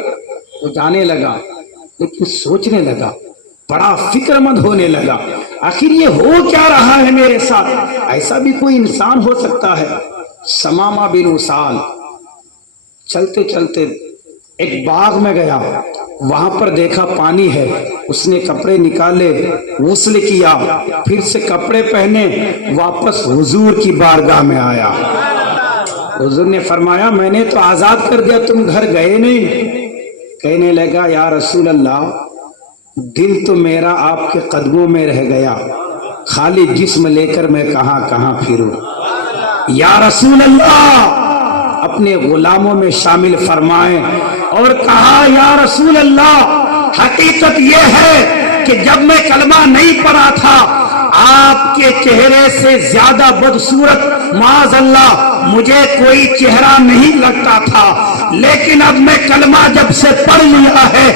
وہ جانے لگا لیکن سوچنے لگا، بڑا فکر مند ہونے لگا، آخر یہ ہو کیا رہا ہے میرے ساتھ؟ ایسا بھی کوئی انسان ہو سکتا ہے؟ ثمامہ بن اسال چلتے چلتے ایک باغ میں گیا، وہاں پر دیکھا پانی ہے، اس نے کپڑے نکالے، غسل کیا، پھر سے کپڑے پہنے، واپس حضور کی بارگاہ میں آیا. حضور نے فرمایا میں نے تو آزاد کر دیا، تم گھر گئے نہیں. کہنے لگا یا رسول اللہ دل تو میرا آپ کے قدموں میں رہ گیا، خالی جسم لے کر میں کہاں کہاں پھروں. یا رسول اللہ اپنے غلاموں میں شامل فرمائیں. اور کہا یا رسول اللہ حقیقت یہ ہے کہ جب میں کلمہ نہیں پڑھا تھا آپ کے چہرے سے زیادہ بدصورت معاذ اللہ مجھے کوئی چہرہ نہیں لگتا تھا، لیکن اب میں کلمہ جب سے پڑھ لیا ہے،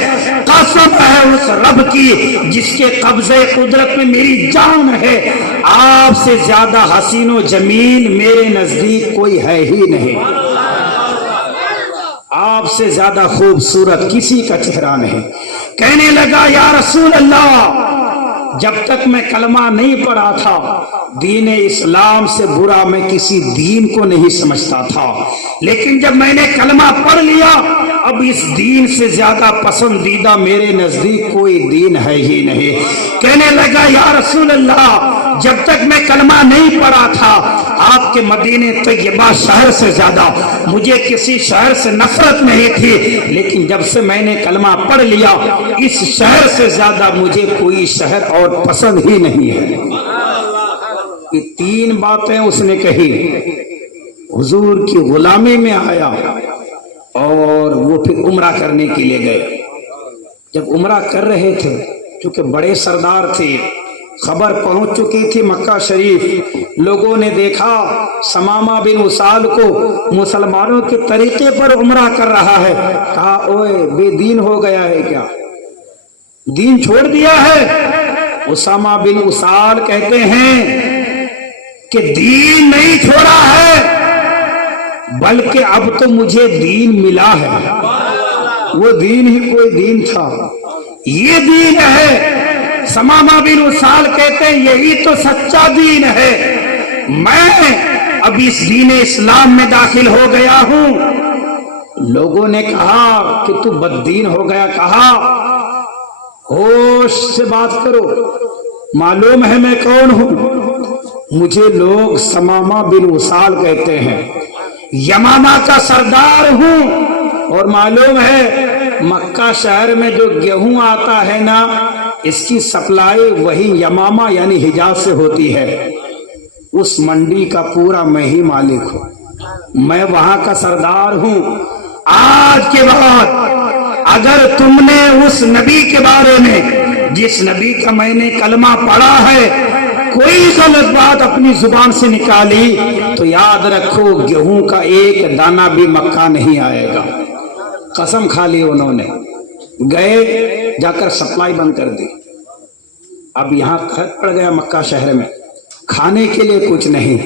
قسم ہے اس رب کی جس کے قبضے قدرت میں میری جان ہے، آپ سے زیادہ حسین و جمیل میرے نزدیک کوئی ہے ہی نہیں. آپ سے زیادہ خوبصورت کسی کا چہرہ نہیں. کہنے لگا یا رسول اللہ جب تک میں کلمہ نہیں پڑھا تھا دین اسلام سے برا میں کسی دین کو نہیں سمجھتا تھا، لیکن جب میں نے کلمہ پڑھ لیا اب اس دین سے زیادہ پسندیدہ میرے نزدیک کوئی دین ہے ہی نہیں. کہنے لگا یا رسول اللہ جب تک میں کلمہ نہیں پڑھا تھا آپ کے مدینہ طیبہ شہر سے زیادہ مجھے کسی شہر سے نفرت نہیں تھی، لیکن جب سے میں نے کلمہ پڑھ لیا اس شہر سے زیادہ مجھے کوئی شہر اور پسند ہی نہیں ہے. یہ تین باتیں اس نے کہی. حضور کی غلامی میں آیا اور وہ پھر عمرہ کرنے کے لیے گئے. جب عمرہ کر رہے تھے چونکہ بڑے سردار تھے، خبر پہنچ چکی تھی مکہ شریف، لوگوں نے دیکھا ثمامہ بن اسال کو مسلمانوں کے طریقے پر عمرہ کر رہا ہے، کہا اوئے بے دین ہو گیا ہے کیا، دین چھوڑ دیا ہے؟ اسامہ بن اسال کہتے ہیں کہ دین نہیں چھوڑا ہے بلکہ اب تو مجھے دین ملا ہے. وہ دین ہی کوئی دین تھا، یہ دین ہے. ثمامہ بن اسال کہتے ہیں یہی تو سچا دین ہے، میں اب اس دین اسلام میں داخل ہو گیا ہوں. لوگوں نے کہا کہ تو بددین ہو گیا. کہا ہوش سے بات کرو، معلوم ہے میں کون ہوں. مجھے لوگ ثمامہ بن اسال کہتے ہیں، یمامہ کا سردار ہوں، اور معلوم ہے مکہ شہر میں جو گیہوں آتا ہے نا اس کی سپلائی وہی یمامہ یعنی حجاز سے ہوتی ہے. اس منڈی کا پورا میں ہی مالک ہوں، میں وہاں کا سردار ہوں. آج کے بعد اگر تم نے اس نبی کے بارے میں جس نبی کا میں نے کلمہ پڑھا ہے کوئی غلط بات اپنی زبان سے نکالی تو یاد رکھو گیہوں کا ایک دانہ بھی مکہ نہیں آئے گا. قسم کھا لی انہوں نے. گئے جا کر سپلائی بند کر دی. اب یہاں قحط پڑ گیا مکہ شہر میں، کھانے کے لیے کچھ نہیں.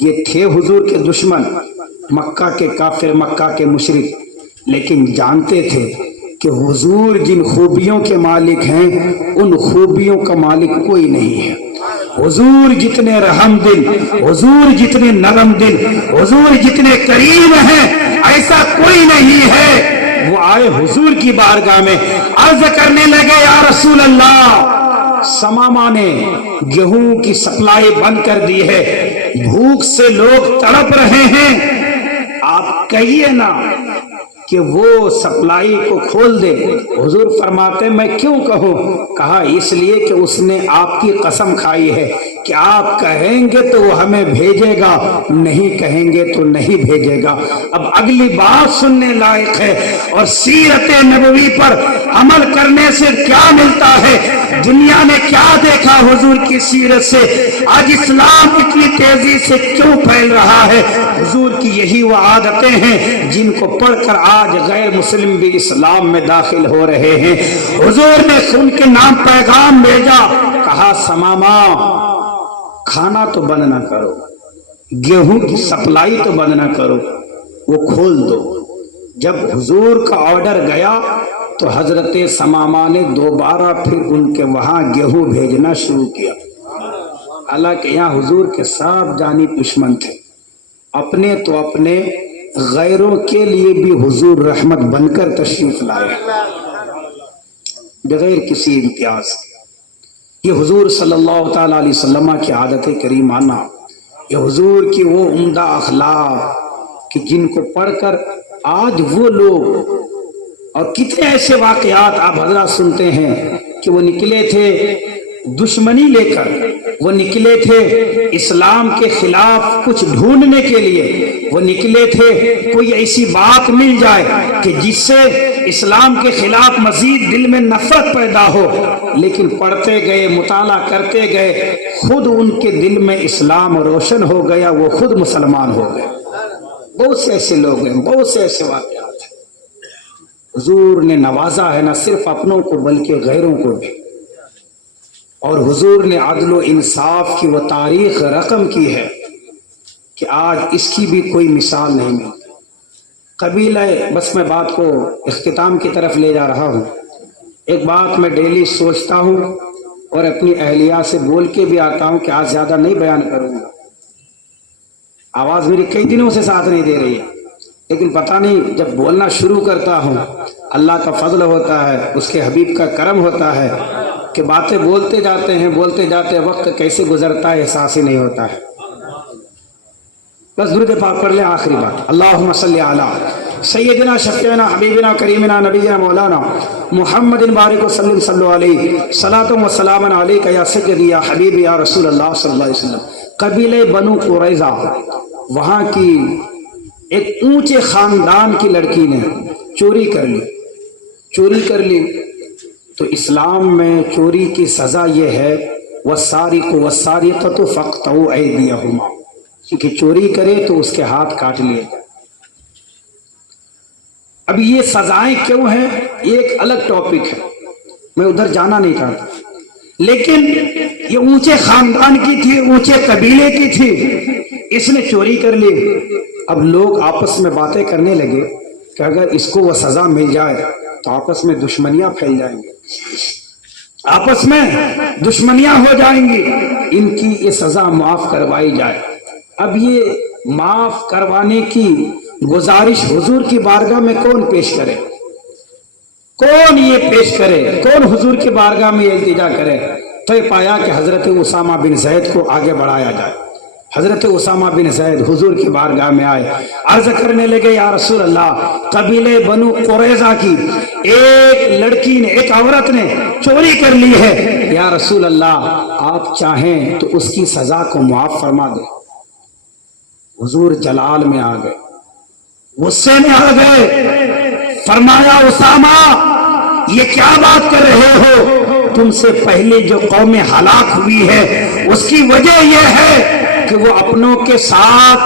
یہ تھے حضور کے دشمن، مکہ کے کافر، مکہ کے مشرک، لیکن جانتے تھے کہ حضور جن خوبیوں کے مالک ہیں ان خوبیوں کا مالک کوئی نہیں ہے. حضور جتنے رحم دل، حضور جتنے نرم دل، حضور جتنے کریم ہیں ایسا کوئی نہیں ہے. وہ آئے حضور کی بارگاہ میں، عرض کرنے لگے یا رسول اللہ ثمامہ نے گیہوں کی سپلائی بند کر دی ہے، بھوک سے لوگ تڑپ رہے ہیں، آپ کہیے نا کہ وہ سپلائی کو کھول دے. حضور فرماتے میں کیوں کہوں؟ کہا اس لیے کہ اس نے آپ کی قسم کھائی ہے کہ آپ کہیں گے تو وہ ہمیں بھیجے گا، نہیں کہیں گے تو نہیں بھیجے گا۔ اب اگلی بات سننے لائق ہے، اور سیرت نبوی پر عمل کرنے سے کیا ملتا ہے، دنیا نے کیا دیکھا حضور کی سیرت سے، آج اسلام اتنی تیزی سے کیوں پھیل رہا ہے، حضور کی یہی وہ عادتیں ہیں جن کو پڑھ کر آج غیر مسلم بھی اسلام میں داخل ہو رہے ہیں۔ حضور نے ان کے نام پیغام بھیجا، کہا سماما کھانا تو بند نہ کرو، گیہوں کی سپلائی تو بند نہ کرو، وہ کھول دو۔ جب حضور کا آرڈر گیا تو حضرت سماما نے دوبارہ پھر ان کے وہاں گیہوں بھیجنا شروع کیا۔ حالانکہ یہاں حضور کے صاف جانی دشمن تھے، اپنے تو اپنے، غیروں کے لیے بھی حضور رحمت بن کر تشریف لائے بغیر کسی امتیاز۔ یہ حضور صلی اللہ تعالیٰ علیہ وسلم کی عادت کریمانہ، یہ حضور کی وہ عمدہ اخلاق کہ جن کو پڑھ کر آج وہ لوگ، اور کتنے ایسے واقعات آپ حضرات سنتے ہیں کہ وہ نکلے تھے دشمنی لے کر، وہ نکلے تھے اسلام کے خلاف کچھ ڈھونڈنے کے لیے، وہ نکلے تھے کوئی ایسی بات مل جائے کہ جس سے اسلام کے خلاف مزید دل میں نفرت پیدا ہو، لیکن پڑھتے گئے، مطالعہ کرتے گئے، خود ان کے دل میں اسلام روشن ہو گیا، وہ خود مسلمان ہو گئے۔ بہت سے ایسے لوگ ہیں، بہت سے ایسے واقعات ہیں۔ حضور نے نوازا ہے نہ صرف اپنوں کو بلکہ غیروں کو بھی، اور حضور نے عدل و انصاف کی وہ تاریخ رقم کی ہے کہ آج اس کی بھی کوئی مثال نہیں ملتی۔ قبیلہ، بس میں بات کو اختتام کی طرف لے جا رہا ہوں۔ ایک بات میں ڈیلی سوچتا ہوں اور اپنی اہلیہ سے بول کے بھی آتا ہوں کہ آج زیادہ نہیں بیان کروں گا، آواز میری کئی دنوں سے ساتھ نہیں دے رہی ہے، لیکن پتہ نہیں جب بولنا شروع کرتا ہوں اللہ کا فضل ہوتا ہے، اس کے حبیب کا کرم ہوتا ہے کہ باتیں بولتے جاتے ہیں، بولتے جاتے وقت کیسے گزرتا ہے احساس ہی نہیں ہوتا ہے۔ بس درود پاک پڑھ لیں، آخری بات، اللہم صلی علی سیدنا شفیعنا حبیبنا کریمنا نبینا مولانا محمد بارک وسلم صلو علیہ صلاۃ و سلام علیک یا سیدی یا حبیبی یا رسول اللہ صلی اللہ علیہ وسلم۔ قبیلہ بنو قریظہ، وہاں کی ایک اونچے خاندان کی لڑکی نے چوری کر لی تو اسلام میں چوری کی سزا یہ ہے والسارق والسارقۃ فاقطعوا ایدیہما، کہ چوری کرے تو اس کے ہاتھ کاٹ لیے۔ اب یہ سزائیں کیوں ہیں، یہ ایک الگ ٹاپک ہے، میں ادھر جانا نہیں چاہتا، لیکن یہ اونچے خاندان کی تھی، اونچے قبیلے کی تھی، اس نے چوری کر لی۔ اب لوگ آپس میں باتیں کرنے لگے کہ اگر اس کو وہ سزا مل جائے تو آپس میں دشمنیاں پھیل جائیں گی، آپس میں دشمنیاں ہو جائیں گی، ان کی یہ سزا معاف کروائی جائے۔ اب یہ معاف کروانے کی گزارش حضور کی بارگاہ میں کون پیش کرے، کون یہ پیش کرے، کون حضور کی بارگاہ میں یہ التجا کرے؟ تو یہ پایا کہ حضرت اسامہ بن زید کو آگے بڑھایا جائے۔ حضرت اسامہ بن زید حضور کی بارگاہ میں آئے، عرض کرنے لگے یا رسول اللہ، قبیلے بنو قریظہ کی ایک لڑکی نے، ایک عورت نے چوری کر لی ہے، یا رسول اللہ آپ چاہیں تو اس کی سزا کو معاف فرما دیں۔ حضور جلال میں آ گئے، غصے میں آ گئے، فرمایا اسامہ یہ کیا بات کر رہے ہو، تم سے پہلے جو قومیں ہلاک ہوئی ہے اس کی وجہ یہ ہے کہ وہ اپنوں کے ساتھ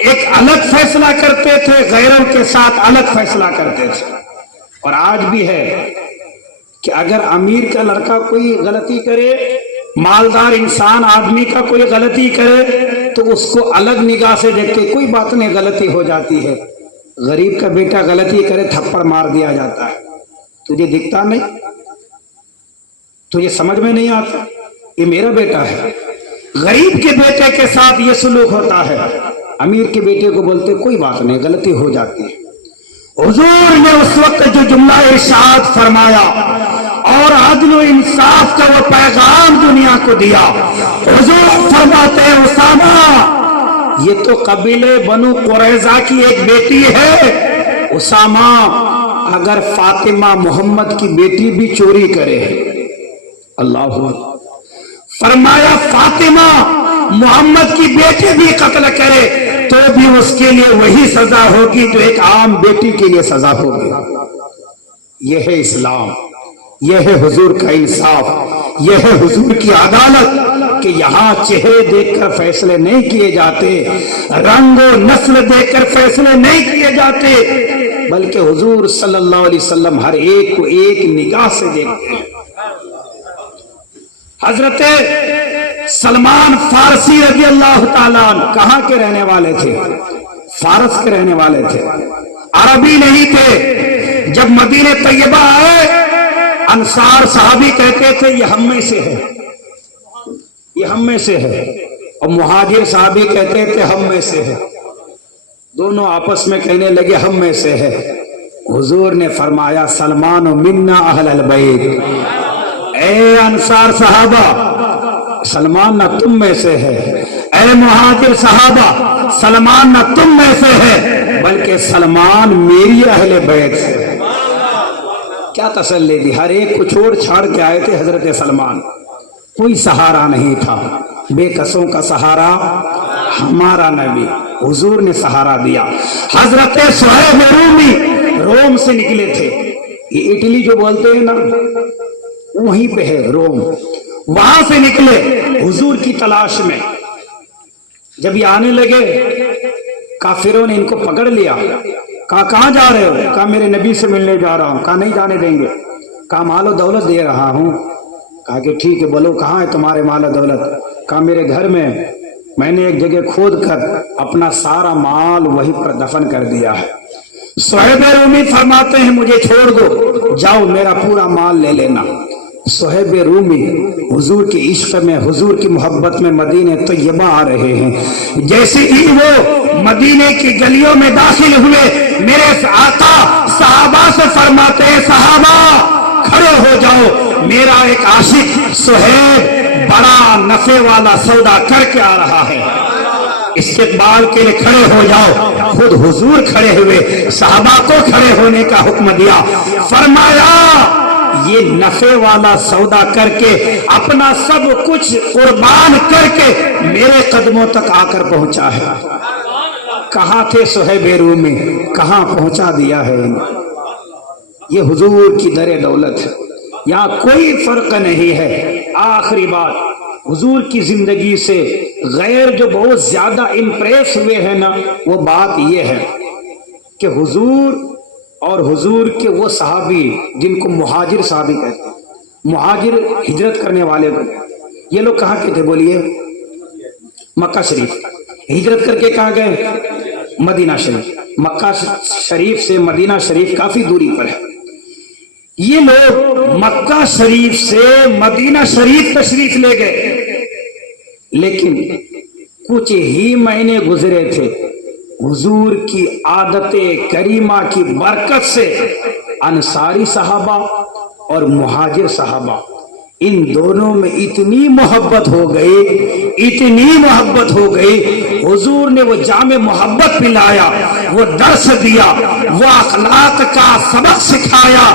ایک الگ فیصلہ کرتے تھے، غیروں کے ساتھ الگ فیصلہ کرتے تھے۔ اور آج بھی ہے کہ اگر امیر کا لڑکا کوئی غلطی کرے، مالدار انسان آدمی کا کوئی غلطی کرے تو اس کو الگ نگاہ سے دیکھتے، کوئی بات نہیں غلطی ہو جاتی ہے۔ غریب کا بیٹا غلطی کرے تھپڑ مار دیا جاتا ہے، تجھے دکھتا نہیں، تجھے سمجھ میں نہیں آتا، یہ میرا بیٹا ہے۔ غریب کے بیٹے کے ساتھ یہ سلوک ہوتا ہے، امیر کے بیٹے کو بولتے کوئی بات نہیں غلطی ہو جاتی ہے۔ حضور نے اس وقت جو جملہ ارشاد فرمایا اور عدل و انصاف کا وہ پیغام دنیا کو دیا، حضور فرماتے ہیں اسامہ یہ تو قبیلے بنو قریظہ کی ایک بیٹی ہے، اسامہ اگر فاطمہ محمد کی بیٹی بھی چوری کرے، اللہ فرمایا فاطمہ محمد کی بیٹی بھی قتل کرے تو بھی اس کے لیے وہی سزا ہوگی جو ایک عام بیٹی کے لیے سزا ہوگی. یہ ہے اسلام، یہ ہے حضور کا انصاف، یہ ہے حضور کی عدالت کہ یہاں چہرے دیکھ کر فیصلے نہیں کیے جاتے، رنگ و نسل دیکھ کر فیصلے نہیں کیے جاتے، بلکہ حضور صلی اللہ علیہ وسلم ہر ایک کو ایک نگاہ سے دیکھتے ہیں. حضرت سلمان فارسی رضی اللہ تعالیٰ عنہ کہاں کے رہنے والے تھے؟ فارس کے رہنے والے تھے، عربی نہیں تھے. جب مدینہ طیبہ آئے انصار صحابی کہتے تھے یہ ہم میں سے ہے، یہ ہم میں سے ہے، اور مہاجر صحابی کہتے تھے ہم میں سے ہے. دونوں آپس میں کہنے لگے ہم میں سے ہے. حضور نے فرمایا سلمان منا اہل البیت، اے انصار صحابہ سلمان نہ تم میں سے ہے، اے مہاجر صحابہ سلمان نہ تم میں سے ہے بلکہ سلمان میری اہل بیت سے. کیا تسلی دی، ہر ایک کو چھوڑ چھاڑ کے آئے تھے حضرت سلمان. کوئی سہارا نہیں تھا، بے کسوں کا سہارا ہمارا نبی، حضور نے سہارا دیا. حضرت صہیب رومی روم سے نکلے تھے، یہ اٹلی جو بولتے ہیں نا وہیں پہ ہے روم، وہاں سے نکلے حضور کی تلاش میں. جب یہ آنے لگے کافروں نے ان کو پکڑ لیا، کہا کہاں جا رہے ہو؟ کہا میرے نبی سے ملنے جا رہا ہوں. کہا نہیں جانے دیں گے. کہا مال و دولت دے رہا ہوں. کہا کہ ٹھیک ہے بولو کہاں ہے تمہارے مال و دولت؟ کہا میرے گھر میں نے ایک جگہ کھود کر اپنا سارا مال وہیں پر دفن کر دیا ہے. صہیب رومی فرماتے ہیں مجھے چھوڑ دو، جاؤ میرا پورا مال لے لینا. صہیب رومی حضور کے عشق میں، حضور کی محبت میں مدینہ طیبہ آ رہے ہیں. جیسے ہی وہ مدینہ کی گلیوں میں داخل ہوئے میرے آقا صحابہ سے فرماتے ہیں صحابہ کھڑے ہو جاؤ، میرا ایک عاشق صہیب بڑا نفع والا سودا کر کے آ رہا ہے، استقبال کے لیے کھڑے ہو جاؤ. خود حضور کھڑے ہوئے، صحابہ کو کھڑے ہونے کا حکم دیا. فرمایا یہ نفع والا سودا کر کے اپنا سب کچھ قربان کر کے میرے قدموں تک آ کر پہنچا ہے. کہاں تھے صہیب رومی، کہاں پہنچا دیا ہے. یہ حضور کی در دولت ہے، یہاں کوئی فرق نہیں ہے. آخری بات، حضور کی زندگی سے غیر جو بہت زیادہ امپریس ہوئے ہیں نا، وہ بات یہ ہے کہ حضور اور حضور کے وہ صحابی جن کو مہاجر صحابی کہتے ہیں، مہاجر ہجرت کرنے والے کو، یہ لوگ کہاں کے تھے بولیے؟ مکہ شریف. ہجرت کر کے کہاں گئے؟ مدینہ شریف. مکہ شریف سے مدینہ شریف کافی دوری پر ہے. یہ لوگ مکہ شریف سے مدینہ شریف تشریف لے گئے، لیکن کچھ ہی مہینے گزرے تھے، حضور کی عادت کریمہ کی برکت سے انصاری صحابہ اور مہاجر صحابہ ان دونوں میں اتنی محبت ہو گئی، اتنی محبت ہو گئی، حضور نے وہ جام محبت پلایا، وہ درس دیا، وہ اخلاق کا سبق سکھایا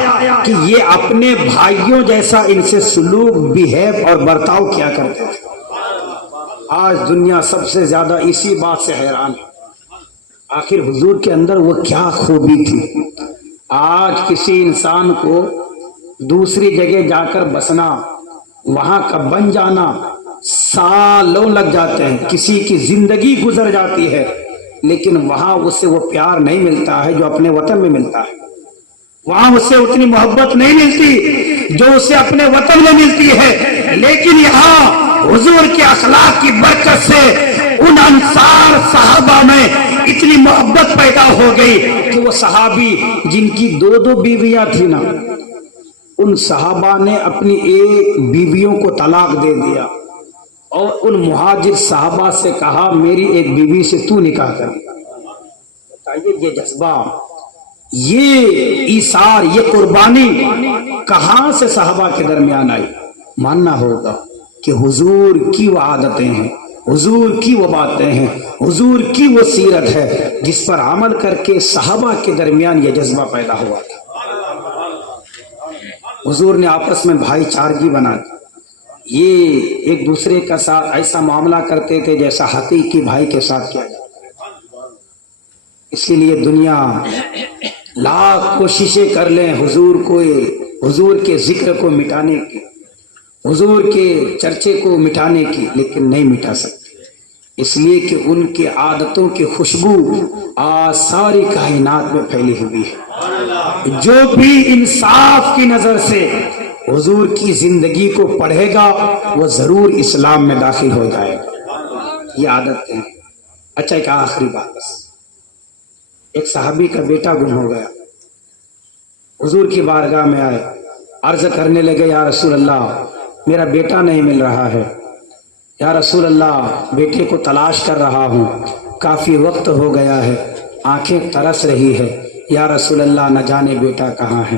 کہ یہ اپنے بھائیوں جیسا ان سے سلوک بیہیو اور برتاؤ کیا کرتے تھے. آج دنیا سب سے زیادہ اسی بات سے حیران ہے، آخر حضور کے اندر وہ کیا خوبی تھی. آج کسی انسان کو دوسری جگہ جا کر بسنا، وہاں کا بن جانا سالوں لگ جاتے ہیں، کسی کی زندگی گزر جاتی ہے، لیکن وہاں اسے وہ پیار نہیں ملتا ہے جو اپنے وطن میں ملتا ہے. وہاں اسے اتنی محبت نہیں ملتی جو اسے اپنے وطن میں ملتی ہے. لیکن یہاں حضور کے اخلاق کی برکت سے ان انصار صحابہ میں اتنی محبت پیدا ہو گئی کہ وہ صحابی جن کی دو بیویاں تھیں نا، ان صحابہ نے اپنی ایک بیویوں کو طلاق دے دیا اور ان مہاجر صحابہ سے کہا میری ایک بیوی سے تو نکاح کر. یہ جذبہ، یہ ایثار، یہ قربانی کہاں سے صحابہ کے درمیان آئی؟ ماننا ہوگا کہ حضور کی وہ عادتیں ہیں، حضور کی وہ باتیں ہیں، حضور کی وہ سیرت ہے جس پر عمل کر کے صحابہ کے درمیان یہ جذبہ پیدا ہوا تھا. حضور نے آپس میں بھائی چارگی بنا دی. یہ ایک دوسرے کا ساتھ ایسا معاملہ کرتے تھے جیسا حقیقی بھائی کے ساتھ کیا جاتا ہے۔ اس لیے دنیا لاکھ کوششیں کر لیں حضور کے ذکر کو مٹانے کی، حضور کے چرچے کو مٹانے کی، لیکن نہیں مٹا سکتے، اس لیے کہ ان کے عادتوں کی خوشبو آج ساری کائنات میں پھیلی ہوئی ہے۔ جو بھی انصاف کی نظر سے حضور کی زندگی کو پڑھے گا وہ ضرور اسلام میں داخل ہو جائے گا، یہ عادت ہے۔ اچھا ایک آخری بات، بس ایک صحابی کا بیٹا گم ہو گیا، حضور کی بارگاہ میں آئے، عرض کرنے لگے یا رسول اللہ میرا بیٹا نہیں مل رہا ہے، یا رسول اللہ بیٹے کو تلاش کر رہا ہوں، کافی وقت ہو گیا ہے، آنکھیں ترس رہی ہے، یا رسول اللہ نہ جانے بیٹا کہاں ہے۔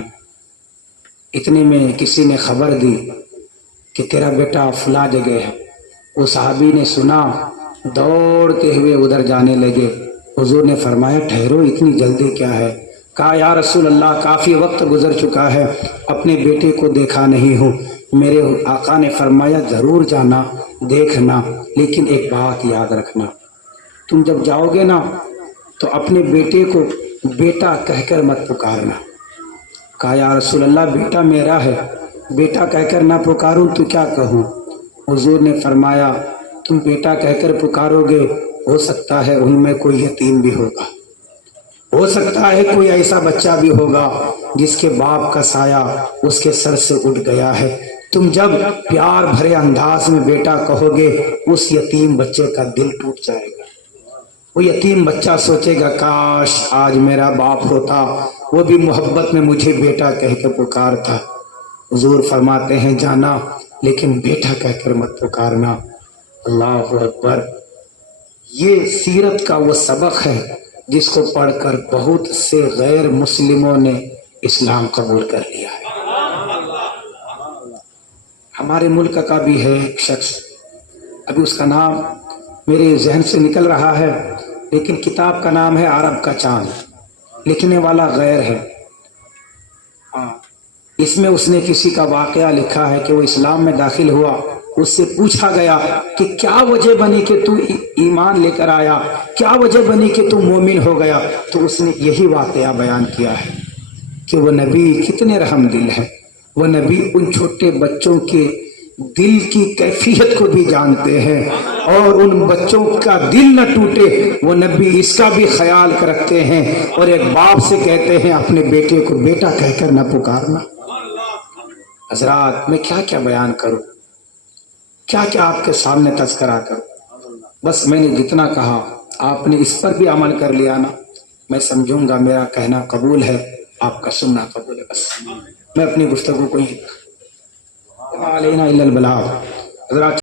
اتنے میں کسی نے خبر دی کہ تیرا بیٹا فلاں جگہ ہے۔ وہ صحابی نے سنا، دوڑتے ہوئے ادھر جانے لگے۔ حضور نے فرمایا ٹھہرو، اتنی جلدی کیا ہے؟ کہا یا رسول اللہ کافی وقت گزر چکا ہے، اپنے بیٹے کو دیکھا نہیں ہوں۔ میرے آقا نے فرمایا ضرور جانا، دیکھنا، لیکن ایک بات یاد رکھنا، تم جب جاؤ گے نا تو اپنے بیٹے کو بیٹا کہہ کر مت پکارنا۔ کہا یا رسول اللہ بیٹا میرا ہے، بیٹا کہہ کر نہ پکاروں تو کیا کہوں؟ حضور نے فرمایا تم بیٹا کہہ کر پکارو گے، ہو سکتا ہے ان میں کوئی یتیم بھی ہوگا، ہو سکتا ہے کوئی ایسا بچہ بھی ہوگا جس کے باپ کا سایہ اس کے سر سے اٹھ گیا ہے۔ تم جب پیار بھرے انداز میں بیٹا کہو گے اس یتیم بچے کا دل ٹوٹ جائے گا، وہ یتیم بچہ سوچے گا کاش آج میرا باپ ہوتا، وہ بھی محبت میں مجھے بیٹا کہہ کے پکارتا۔ حضور فرماتے ہیں جانا، لیکن بیٹا کہہ کر مت پکارنا۔ اللہ اکبر، یہ سیرت کا وہ سبق ہے جس کو پڑھ کر بہت سے غیر مسلموں نے اسلام قبول کر لیا ہے۔ ہمارے ملک کا بھی ہے ایک شخص، ابھی اس کا نام میرے ذہن سے نکل رہا ہے، لیکن کتاب کا نام ہے عرب کا چاند، لکھنے والا غیر ہے۔ اس میں اس نے کسی کا واقعہ لکھا ہے کہ وہ اسلام میں داخل ہوا، اس سے پوچھا گیا کہ کیا وجہ بنی کہ تو ایمان لے کر آیا، کیا وجہ بنی کہ تو مومن ہو گیا؟ تو اس نے یہی واقعہ بیان کیا ہے کہ وہ نبی کتنے رحم دل ہے، وہ نبی ان چھوٹے بچوں کے دل کی کیفیت کو بھی جانتے ہیں، اور ان بچوں کا دل نہ ٹوٹے وہ نبی اس کا بھی خیال رکھتے ہیں، اور ایک باپ سے کہتے ہیں اپنے بیٹے کو بیٹا کہہ کر نہ پکارنا۔ حضرات میں کیا کیا بیان کروں، کیا کیا آپ کے سامنے تذکرہ کروں، بس میں نے جتنا کہا آپ نے اس پر بھی عمل کر لیا نا، میں سمجھوں گا میرا کہنا قبول ہے، آپ کا سننا قبول ہے۔ بس میں اپنی گفتگو کو ہی علینا الا البلاغ۔ حضرات